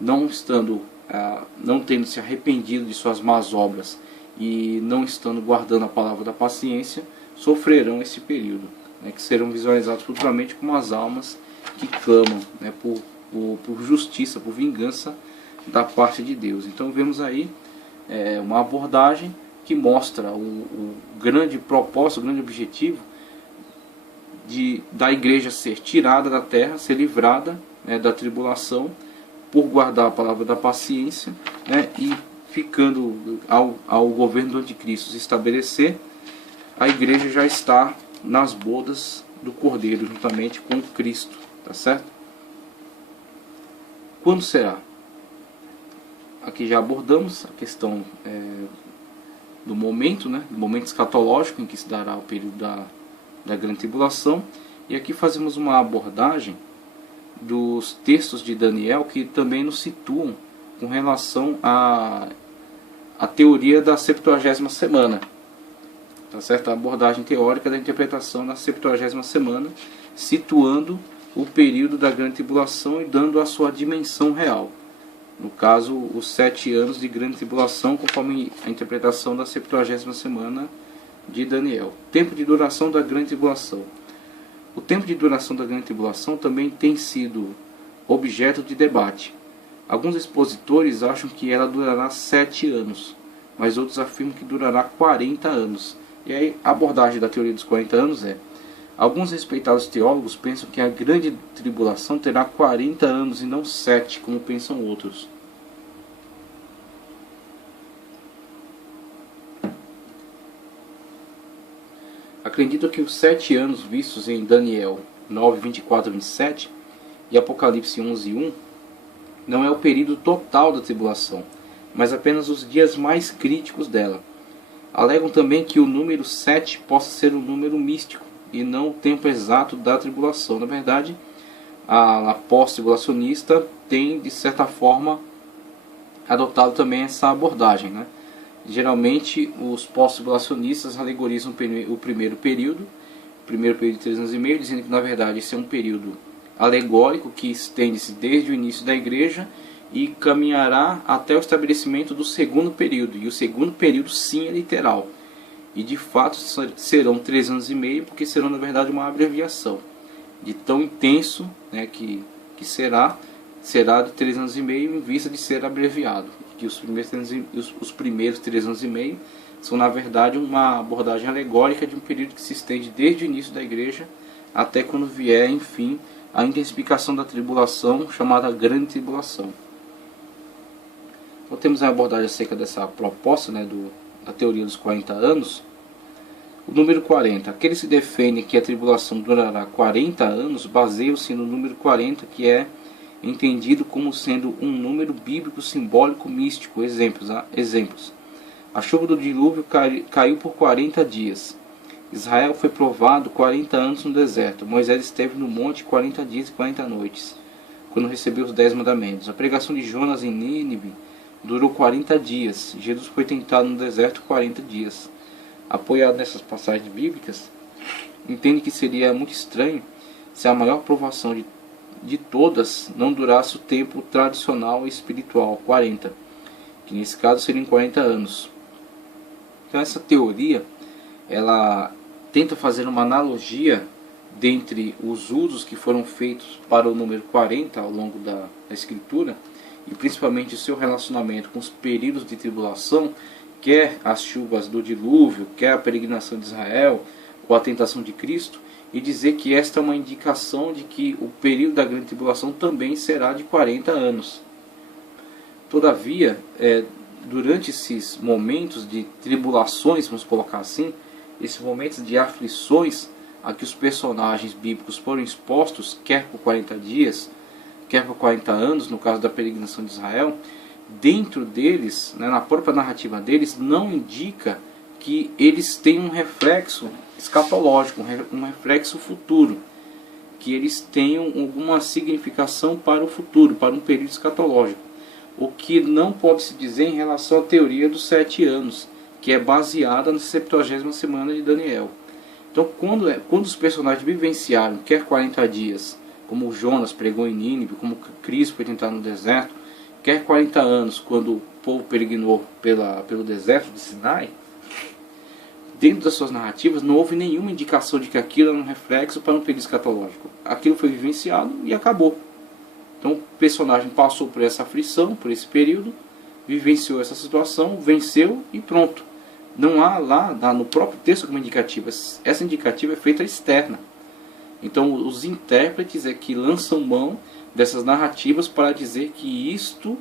não estando não tendo se arrependido de suas más obras e não estando guardando a palavra da paciência, sofrerão esse período, né, que serão visualizados futuramente como as almas que clamam, né, por justiça, por vingança da parte de Deus. Então vemos aí uma abordagem que mostra o grande propósito, o grande objetivo da igreja ser tirada da terra, ser livrada, né, da tribulação, por guardar a palavra da paciência, né, e ficando ao governo do anticristo se estabelecer, a igreja já está nas bodas do Cordeiro, juntamente com Cristo, tá certo? Quando será? Aqui já abordamos a questão do momento, né, do momento escatológico em que se dará o período da grande tribulação, e aqui fazemos uma abordagem dos textos de Daniel que também nos situam com relação à teoria da 70ª semana, tá certo? A abordagem teórica da interpretação da 70ª semana, situando o período da grande tribulação e dando a sua dimensão real. No caso, os 7 anos de grande tribulação, conforme a interpretação da 70ª semana de Daniel. Tempo de duração da grande tribulação. O tempo de duração da grande tribulação também tem sido objeto de debate. Alguns expositores acham que ela durará 7 anos, mas outros afirmam que durará 40 anos. E aí a abordagem da teoria dos 40 anos alguns respeitados teólogos pensam que a grande tribulação terá 40 anos e não 7, como pensam outros. Acredito que os 7 anos vistos em Daniel 9, 24 e 27 e Apocalipse 11, 1 não é o período total da tribulação, mas apenas os dias mais críticos dela. Alegam também que o número 7 possa ser um número místico e não o tempo exato da tribulação. Na verdade, a pós-tribulacionista tem, de certa forma, adotado também essa abordagem, né? Geralmente, os pós-tribulacionistas alegorizam o primeiro período de 3 anos e meio, dizendo que, na verdade, esse é um período alegórico que estende-se desde o início da igreja e caminhará até o estabelecimento do segundo período. E o segundo período, sim, é literal. E, de fato, serão 3 anos e meio, porque serão, na verdade, uma abreviação. De tão intenso, né, que será de 3 anos e meio em vista de ser abreviado. Que os primeiros 3 anos e meio são, na verdade, uma abordagem alegórica de um período que se estende desde o início da igreja até quando vier, enfim, a intensificação da tribulação, chamada Grande Tribulação. Então temos a abordagem acerca dessa proposta, né, da teoria dos 40 anos. O número 40. Aqueles que defendem que a tribulação durará 40 anos baseiam-se no número 40, que é entendido como sendo um número bíblico simbólico místico. Exemplos. A chuva do dilúvio caiu por 40 dias. Israel foi provado 40 anos no deserto. Moisés esteve no monte 40 dias e 40 noites, quando recebeu os 10 mandamentos. A pregação de Jonas em Nínive durou 40 dias. Jesus foi tentado no deserto 40 dias. Apoiado nessas passagens bíblicas, entende que seria muito estranho se a maior provação de todas não durasse o tempo tradicional e espiritual, 40, que nesse caso seriam 40 anos. Então essa teoria, ela tenta fazer uma analogia dentre os usos que foram feitos para o número 40 ao longo da escritura, e principalmente o seu relacionamento com os períodos de tribulação, quer as chuvas do dilúvio, quer a peregrinação de Israel, ou a tentação de Cristo, e dizer que esta é uma indicação de que o período da grande tribulação também será de 40 anos. Todavia, durante esses momentos de tribulações, vamos colocar assim, esses momentos de aflições a que os personagens bíblicos foram expostos, quer por 40 dias, quer por 40 anos, no caso da peregrinação de Israel, dentro deles, né, na própria narrativa deles, não indica que eles têm um reflexo escatológico, um reflexo futuro, que eles tenham alguma significação para o futuro, para um período escatológico. O que não pode se dizer em relação à teoria dos 7 anos, que é baseada na 70ª semana de Daniel. Então, quando os personagens vivenciaram, quer 40 dias, como Jonas pregou em Nínive, como Cristo foi tentado no deserto, quer 40 anos, quando o povo peregrinou pelo deserto de Sinai, dentro das suas narrativas não houve nenhuma indicação de que aquilo era um reflexo para um período escatológico. Aquilo foi vivenciado e acabou. Então o personagem passou por essa aflição, por esse período, vivenciou essa situação, venceu e pronto. Não há lá no próprio texto como indicativa. Essa indicativa é feita externa. Então os intérpretes é que lançam mão dessas narrativas para dizer que isto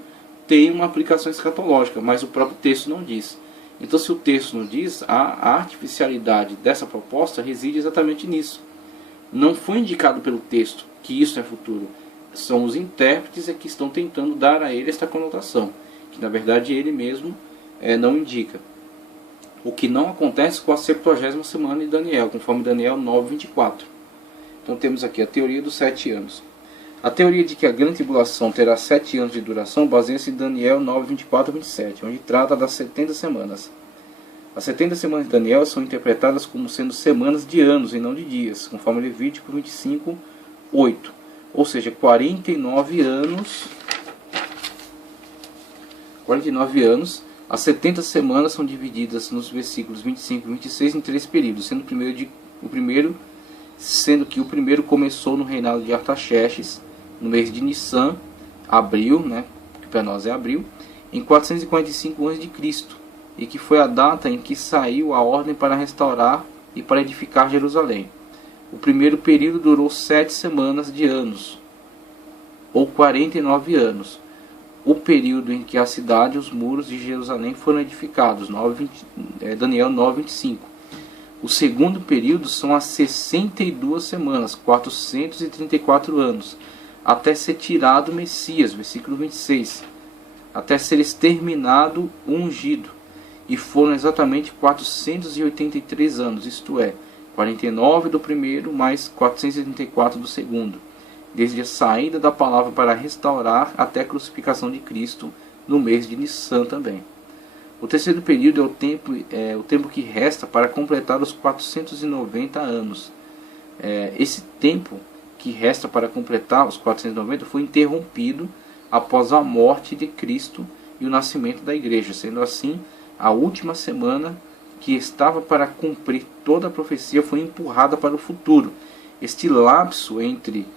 tem uma aplicação escatológica, mas o próprio texto não diz. Então se o texto não diz, a artificialidade dessa proposta reside exatamente nisso. Não foi indicado pelo texto que isso é futuro. São os intérpretes que estão tentando dar a ele esta conotação, que na verdade ele mesmo não indica. O que não acontece com a 70ª semana de Daniel, conforme Daniel 9:24. Então temos aqui a teoria dos 7 anos. A teoria de que a grande tribulação terá 7 anos de duração baseia-se em Daniel 9:24-27, onde trata das 70 semanas. As 70 semanas de Daniel são interpretadas como sendo semanas de anos e não de dias, conforme Levítico 25:8. Ou seja, 49 anos. As 70 semanas são divididas nos versículos 25 e 26 em 3 períodos, sendo que o primeiro começou no reinado de Artaxerxes, no mês de Nissan, abril, que para nós é abril, em 445 a.C., e que foi a data em que saiu a ordem para restaurar e para edificar Jerusalém. O primeiro período durou 7 semanas de anos, ou 49 anos. O período em que a cidade e os muros de Jerusalém foram edificados, Daniel 9:25. O segundo período são as 62 semanas, 434 anos, até ser tirado o Messias, versículo 26, até ser exterminado o ungido, e foram exatamente 483 anos, isto é, 49 do primeiro mais 484 do segundo, desde a saída da palavra para restaurar até a crucificação de Cristo no mês de Nissan também. O terceiro período é o tempo que resta para completar os 490 anos. Esse tempo que resta para completar os 490 foi interrompido após a morte de Cristo e o nascimento da igreja, sendo assim a última semana que estava para cumprir toda a profecia foi empurrada para o futuro. Este lapso entre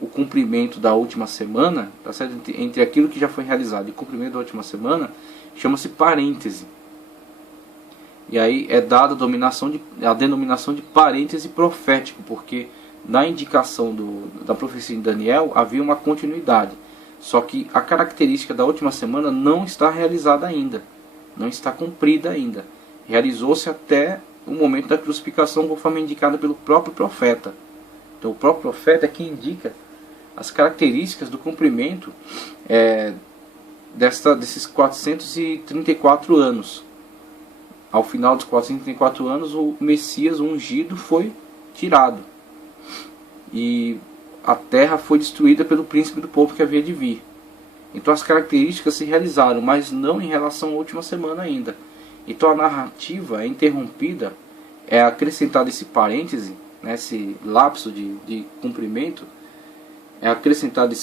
o cumprimento da última semana, tá certo? Entre aquilo que já foi realizado e o cumprimento da última semana, chama-se parêntese. E aí é dada a denominação de parêntese profético, porque na indicação da profecia de Daniel havia uma continuidade. Só que a característica da última semana não está realizada ainda, não está cumprida ainda. Realizou-se até o momento da crucificação, conforme indicado pelo próprio profeta. Então o próprio profeta é quem indica as características do cumprimento desses 434 anos. Ao final dos 434 anos, o Messias ungido foi tirado. E a terra foi destruída pelo príncipe do povo que havia de vir. Então as características se realizaram, mas não em relação à última semana ainda. Então a narrativa é interrompida, é acrescentado esse parêntese, esse lapso de cumprimento, é acrescentado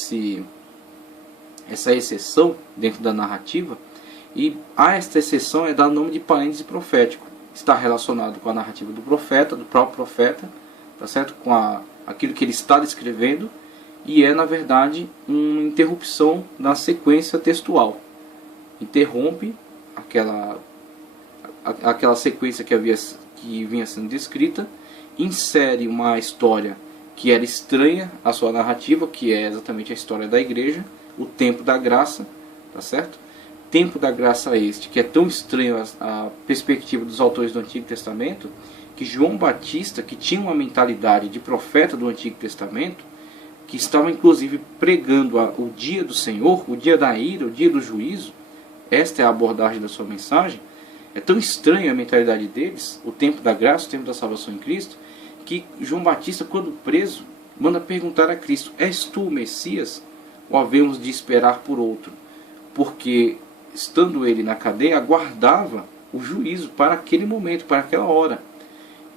essa exceção dentro da narrativa, e a esta exceção é dado nome de parêntese profético. Está relacionado com a narrativa do profeta, do próprio profeta, tá certo? Com aquilo que ele está descrevendo, e é na verdade uma interrupção na sequência textual. Interrompe aquela sequência que vinha sendo descrita, insere uma história que era estranha à sua narrativa, que é exatamente a história da igreja, o tempo da graça, tá certo? Tempo da graça este, que é tão estranho à perspectiva dos autores do Antigo Testamento, que João Batista, que tinha uma mentalidade de profeta do Antigo Testamento, que estava inclusive pregando o dia do Senhor, o dia da ira, o dia do juízo, esta é a abordagem da sua mensagem. É tão estranha a mentalidade deles, o tempo da graça, o tempo da salvação em Cristo, que João Batista, quando preso, manda perguntar a Cristo: és tu o Messias, ou havemos de esperar por outro? Porque, estando ele na cadeia, aguardava o juízo para aquele momento, para aquela hora.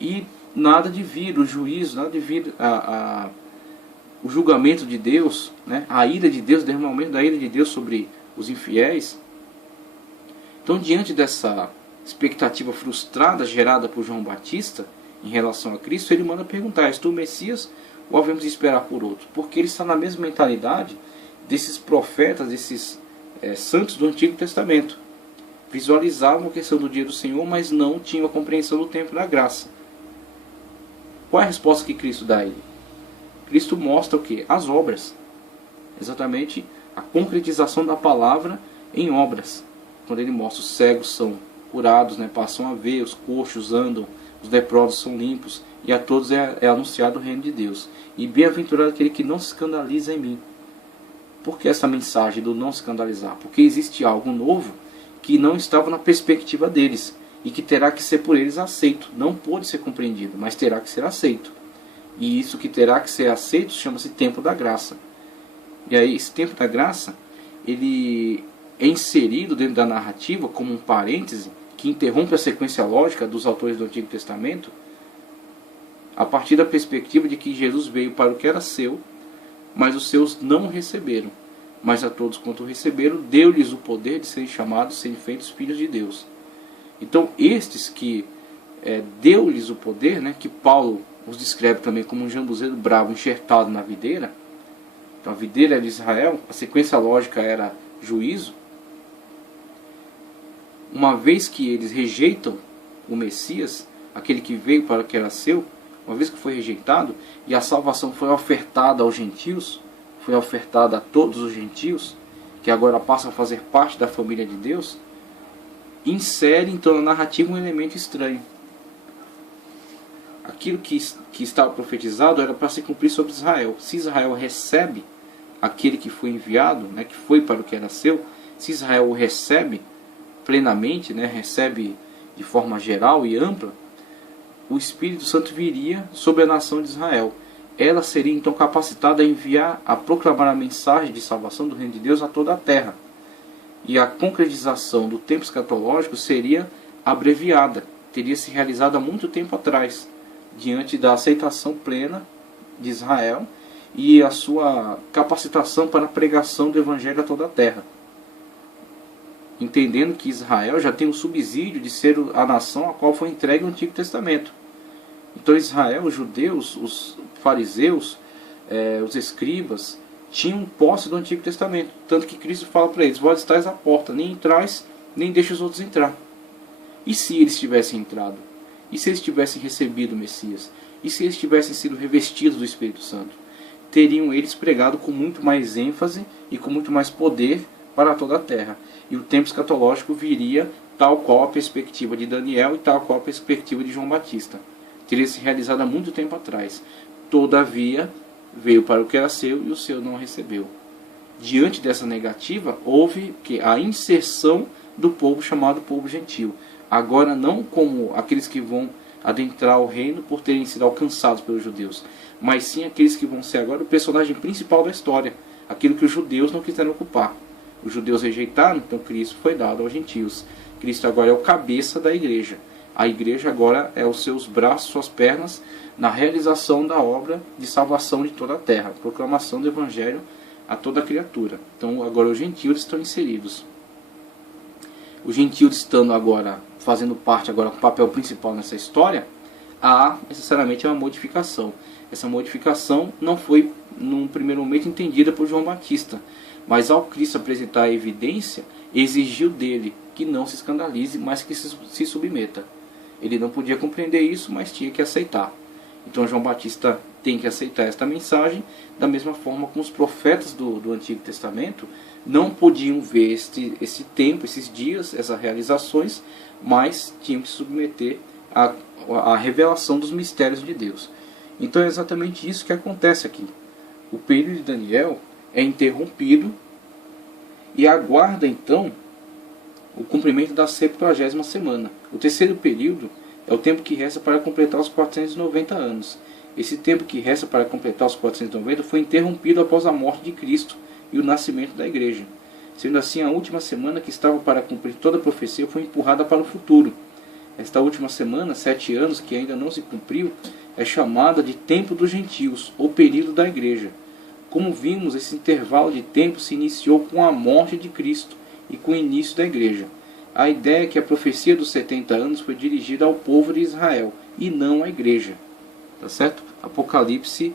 E nada de vir o juízo, nada de vir o julgamento de Deus, né, a ira de Deus, o derramamento da ira de Deus sobre os infiéis. Então, diante dessa expectativa frustrada gerada por João Batista em relação a Cristo, ele manda perguntar: és tu o Messias ou havemos de esperar por outro? Porque ele está na mesma mentalidade desses profetas, desses santos do Antigo Testamento. Visualizavam a questão do dia do Senhor, mas não tinham a compreensão do tempo da graça. Qual é a resposta que Cristo dá a ele? Cristo mostra o quê? As obras. Exatamente a concretização da palavra em obras. Quando ele mostra os cegos são curados, né, passam a ver, os coxos andam, os leprosos são limpos, e a todos é anunciado o reino de Deus. E bem-aventurado aquele que não se escandaliza em mim. Por que essa mensagem do não se escandalizar? Porque existe algo novo que não estava na perspectiva deles e que terá que ser por eles aceito. Não pode ser compreendido, mas terá que ser aceito. E isso que terá que ser aceito chama-se tempo da graça. E aí esse tempo da graça, ele é inserido dentro da narrativa como um parêntese que interrompe a sequência lógica dos autores do Antigo Testamento, a partir da perspectiva de que Jesus veio para o que era seu, mas os seus não o receberam. Mas a todos quanto o receberam, deu-lhes o poder de serem chamados, serem feitos filhos de Deus. Então estes que deu-lhes o poder, né, que Paulo os descreve também como um jambuzeiro bravo enxertado na videira. Então a videira era de Israel, a sequência lógica era juízo. Uma vez que eles rejeitam o Messias, aquele que veio para o que era seu, uma vez que foi rejeitado, e a salvação foi ofertada aos gentios, foi ofertada a todos os gentios, que agora passam a fazer parte da família de Deus, insere então na narrativa um elemento estranho. Aquilo que estava profetizado era para se cumprir sobre Israel. Se Israel recebe aquele que foi enviado, né, que foi para o que era seu, se Israel o recebe plenamente, né, recebe de forma geral e ampla, o Espírito Santo viria sobre a nação de Israel. Ela seria então capacitada a enviar, a proclamar a mensagem de salvação do reino de Deus a toda a terra. E a concretização do tempo escatológico seria abreviada, teria se realizado há muito tempo atrás, diante da aceitação plena de Israel e a sua capacitação para a pregação do Evangelho a toda a terra. Entendendo que Israel já tem o subsídio de ser a nação a qual foi entregue o Antigo Testamento. Então Israel, os judeus, os fariseus, os escribas, tinham posse do Antigo Testamento. Tanto que Cristo fala para eles: vós estáis à porta, nem entrais, nem deixe os outros entrar. E se eles tivessem entrado? E se eles tivessem recebido o Messias? E se eles tivessem sido revestidos do Espírito Santo? Teriam eles pregado com muito mais ênfase e com muito mais poder para toda a terra. E o tempo escatológico viria tal qual a perspectiva de Daniel e tal qual a perspectiva de João Batista. Teria se realizado há muito tempo atrás. Todavia, veio para o que era seu e o seu não recebeu. Diante dessa negativa, houve a inserção do povo chamado povo gentil. Agora não como aqueles que vão adentrar o reino por terem sido alcançados pelos judeus, mas sim aqueles que vão ser agora o personagem principal da história, aquilo que os judeus não quiseram ocupar. Os judeus rejeitaram, então Cristo foi dado aos gentios. Cristo agora é o cabeça da igreja. A igreja agora é os seus braços, suas pernas, na realização da obra de salvação de toda a terra, a proclamação do Evangelho a toda a criatura. Então agora os gentios estão inseridos. Os gentios estando agora, fazendo parte agora com o papel principal nessa história, há necessariamente uma modificação. Essa modificação não foi, num primeiro momento, entendida por João Batista, mas ao Cristo apresentar a evidência, exigiu dele que não se escandalize, mas que se submeta. Ele não podia compreender isso, mas tinha que aceitar. Então João Batista tem que aceitar esta mensagem, da mesma forma como os profetas do Antigo Testamento não podiam ver esse tempo, esses dias, essas realizações, mas tinham que se submeter à revelação dos mistérios de Deus. Então é exatamente isso que acontece aqui. O período de Daniel é interrompido e aguarda então o cumprimento da 70ª semana. O terceiro período é o tempo que resta para completar os 490 anos. Esse tempo que resta para completar os 490 foi interrompido após a morte de Cristo e o nascimento da igreja. Sendo assim, a última semana que estava para cumprir toda a profecia foi empurrada para o futuro. Esta última semana, 7 anos, que ainda não se cumpriu, é chamada de Tempo dos Gentios, ou período da igreja. Como vimos, esse intervalo de tempo se iniciou com a morte de Cristo e com o início da igreja. A ideia é que a profecia dos 70 anos foi dirigida ao povo de Israel e não à igreja. Tá certo? Apocalipse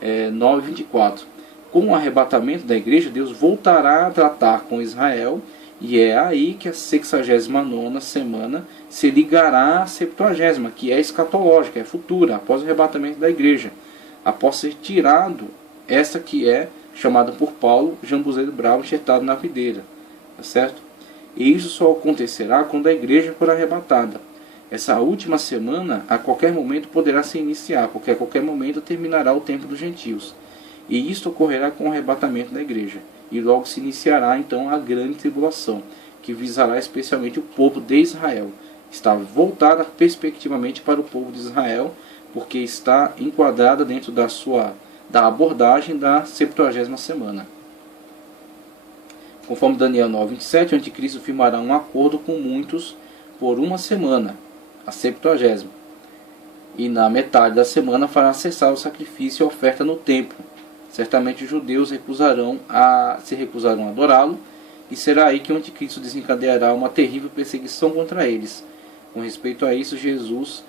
9:24. Com o arrebatamento da igreja, Deus voltará a tratar com Israel, e é aí que a 69ª semana se ligará à 70ª, que é escatológica, é futura, após o arrebatamento da igreja, após ser tirado essa que é chamada por Paulo, jambuzeiro bravo enxertado na videira. Tá certo? E isso só acontecerá quando a igreja for arrebatada. Essa última semana, a qualquer momento, poderá se iniciar, porque a qualquer momento terminará o tempo dos gentios. E isto ocorrerá com o arrebatamento da igreja. E logo se iniciará então a grande tribulação, que visará especialmente o povo de Israel. Está voltada perspectivamente para o povo de Israel, porque está enquadrada dentro da abordagem da 70ª semana. Conforme Daniel 9:27, o anticristo firmará um acordo com muitos por uma semana, a 70ª, e na metade da semana fará cessar o sacrifício e a oferta no templo. Certamente os judeus se recusarão a adorá-lo, e será aí que o anticristo desencadeará uma terrível perseguição contra eles. Com respeito a isso, Jesus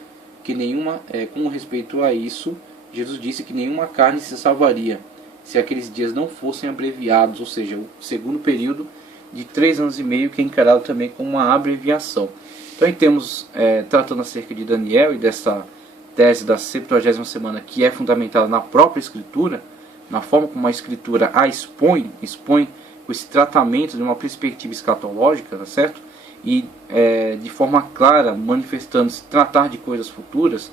disse que nenhuma carne se salvaria se aqueles dias não fossem abreviados, ou seja, o segundo período de 3 anos e meio, que é encarado também como uma abreviação. Então, aí temos, tratando acerca de Daniel e dessa tese da 70ª semana, que é fundamentada na própria Escritura, na forma como a Escritura a expõe com esse tratamento de uma perspectiva escatológica, tá certo? E de forma clara, manifestando-se tratar de coisas futuras,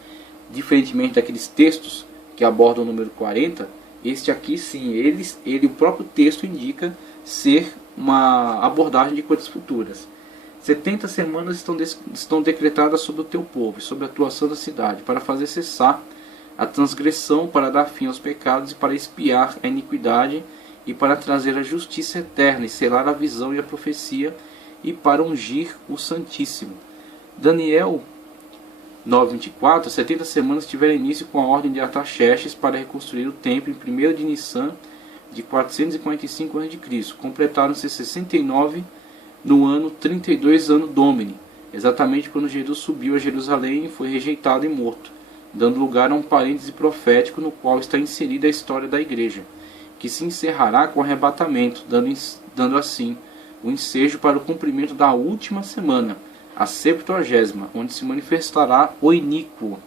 diferentemente daqueles textos que abordam o número 40, este aqui sim, o próprio texto indica ser uma abordagem de coisas futuras. 70 semanas estão decretadas sobre o teu povo e sobre a tua santa cidade, para fazer cessar a transgressão, para dar fim aos pecados e para expiar a iniquidade e para trazer a justiça eterna e selar a visão e a profecia e para ungir o Santíssimo. Daniel 9:24, 70 semanas tiveram início com a ordem de Artaxerxes para reconstruir o templo em 1º de Nissan de 445 a.C. Completaram-se 69 no ano 32 ano Domini, exatamente quando Jesus subiu a Jerusalém e foi rejeitado e morto, dando lugar a um parêntese profético no qual está inserida a história da igreja, que se encerrará com o arrebatamento, dando assim o ensejo para o cumprimento da última semana, a 70ª, onde se manifestará o iníquo,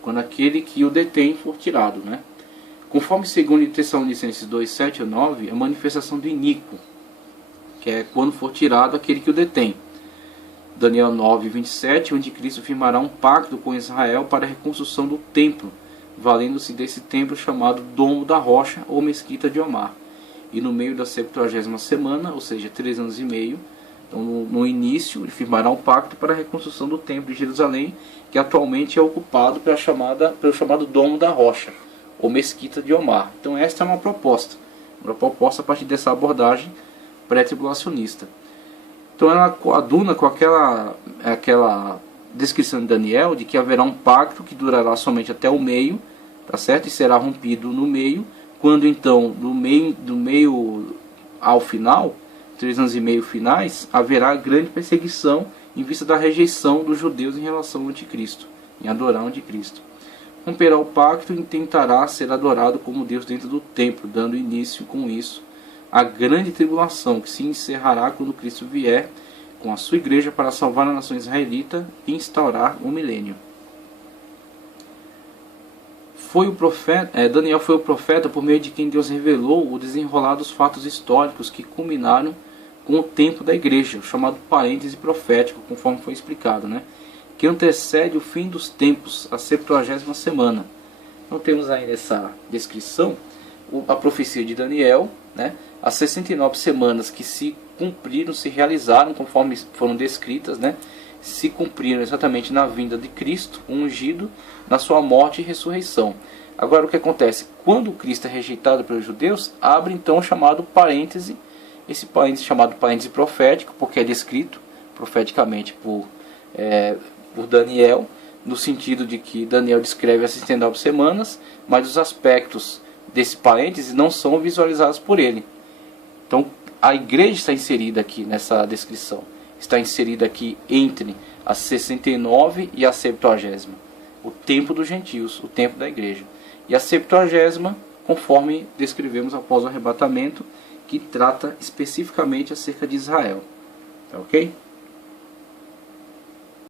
quando aquele que o detém for tirado, né? Conforme 2 Tessalonicenses 2:7-9, a manifestação do iníquo, que é quando for tirado aquele que o detém. Daniel 9:27, onde Cristo firmará um pacto com Israel para a reconstrução do templo, valendo-se desse templo chamado Domo da Rocha ou Mesquita de Omar. E no meio da 70ª semana, ou seja, 3 anos e meio, então, no início, ele firmará um pacto para a reconstrução do templo de Jerusalém, que atualmente é ocupado pelo chamado Domo da Rocha, ou Mesquita de Omar. Então, esta é uma proposta a partir dessa abordagem pré-tribulacionista. Então, ela coaduna com aquela descrição de Daniel, de que haverá um pacto que durará somente até o meio, tá certo? E será rompido no meio, quando então, do meio ao final, 3 anos e meio finais, haverá grande perseguição em vista da rejeição dos judeus em relação ao anticristo, em adorar o anticristo. Romperá o pacto e tentará ser adorado como Deus dentro do templo, dando início com isso à grande tribulação, que se encerrará quando Cristo vier com a sua igreja para salvar a nação israelita e instaurar o milênio. Daniel foi o profeta por meio de quem Deus revelou o desenrolar dos fatos históricos que culminaram com o tempo da igreja, o chamado parêntese profético, conforme foi explicado, né? Que antecede o fim dos tempos, a 70ª semana. Então temos aí nessa descrição a profecia de Daniel, né? As 69 semanas que se cumpriram, se realizaram conforme foram descritas, né? Se cumpriram exatamente na vinda de Cristo, ungido, na sua morte e ressurreição. Agora o que acontece? Quando Cristo é rejeitado pelos judeus, abre então o chamado parêntese, esse parêntese chamado parêntese profético, porque é descrito profeticamente por Daniel, no sentido de que Daniel descreve as 69 semanas, mas os aspectos desse parêntese não são visualizadas por ele. Então a igreja está inserida aqui nessa descrição. Está inserida aqui entre a 69 e a 70ª. O tempo dos gentios, o tempo da igreja. E a 70ª, conforme descrevemos após o arrebatamento, que trata especificamente acerca de Israel. Tá ok?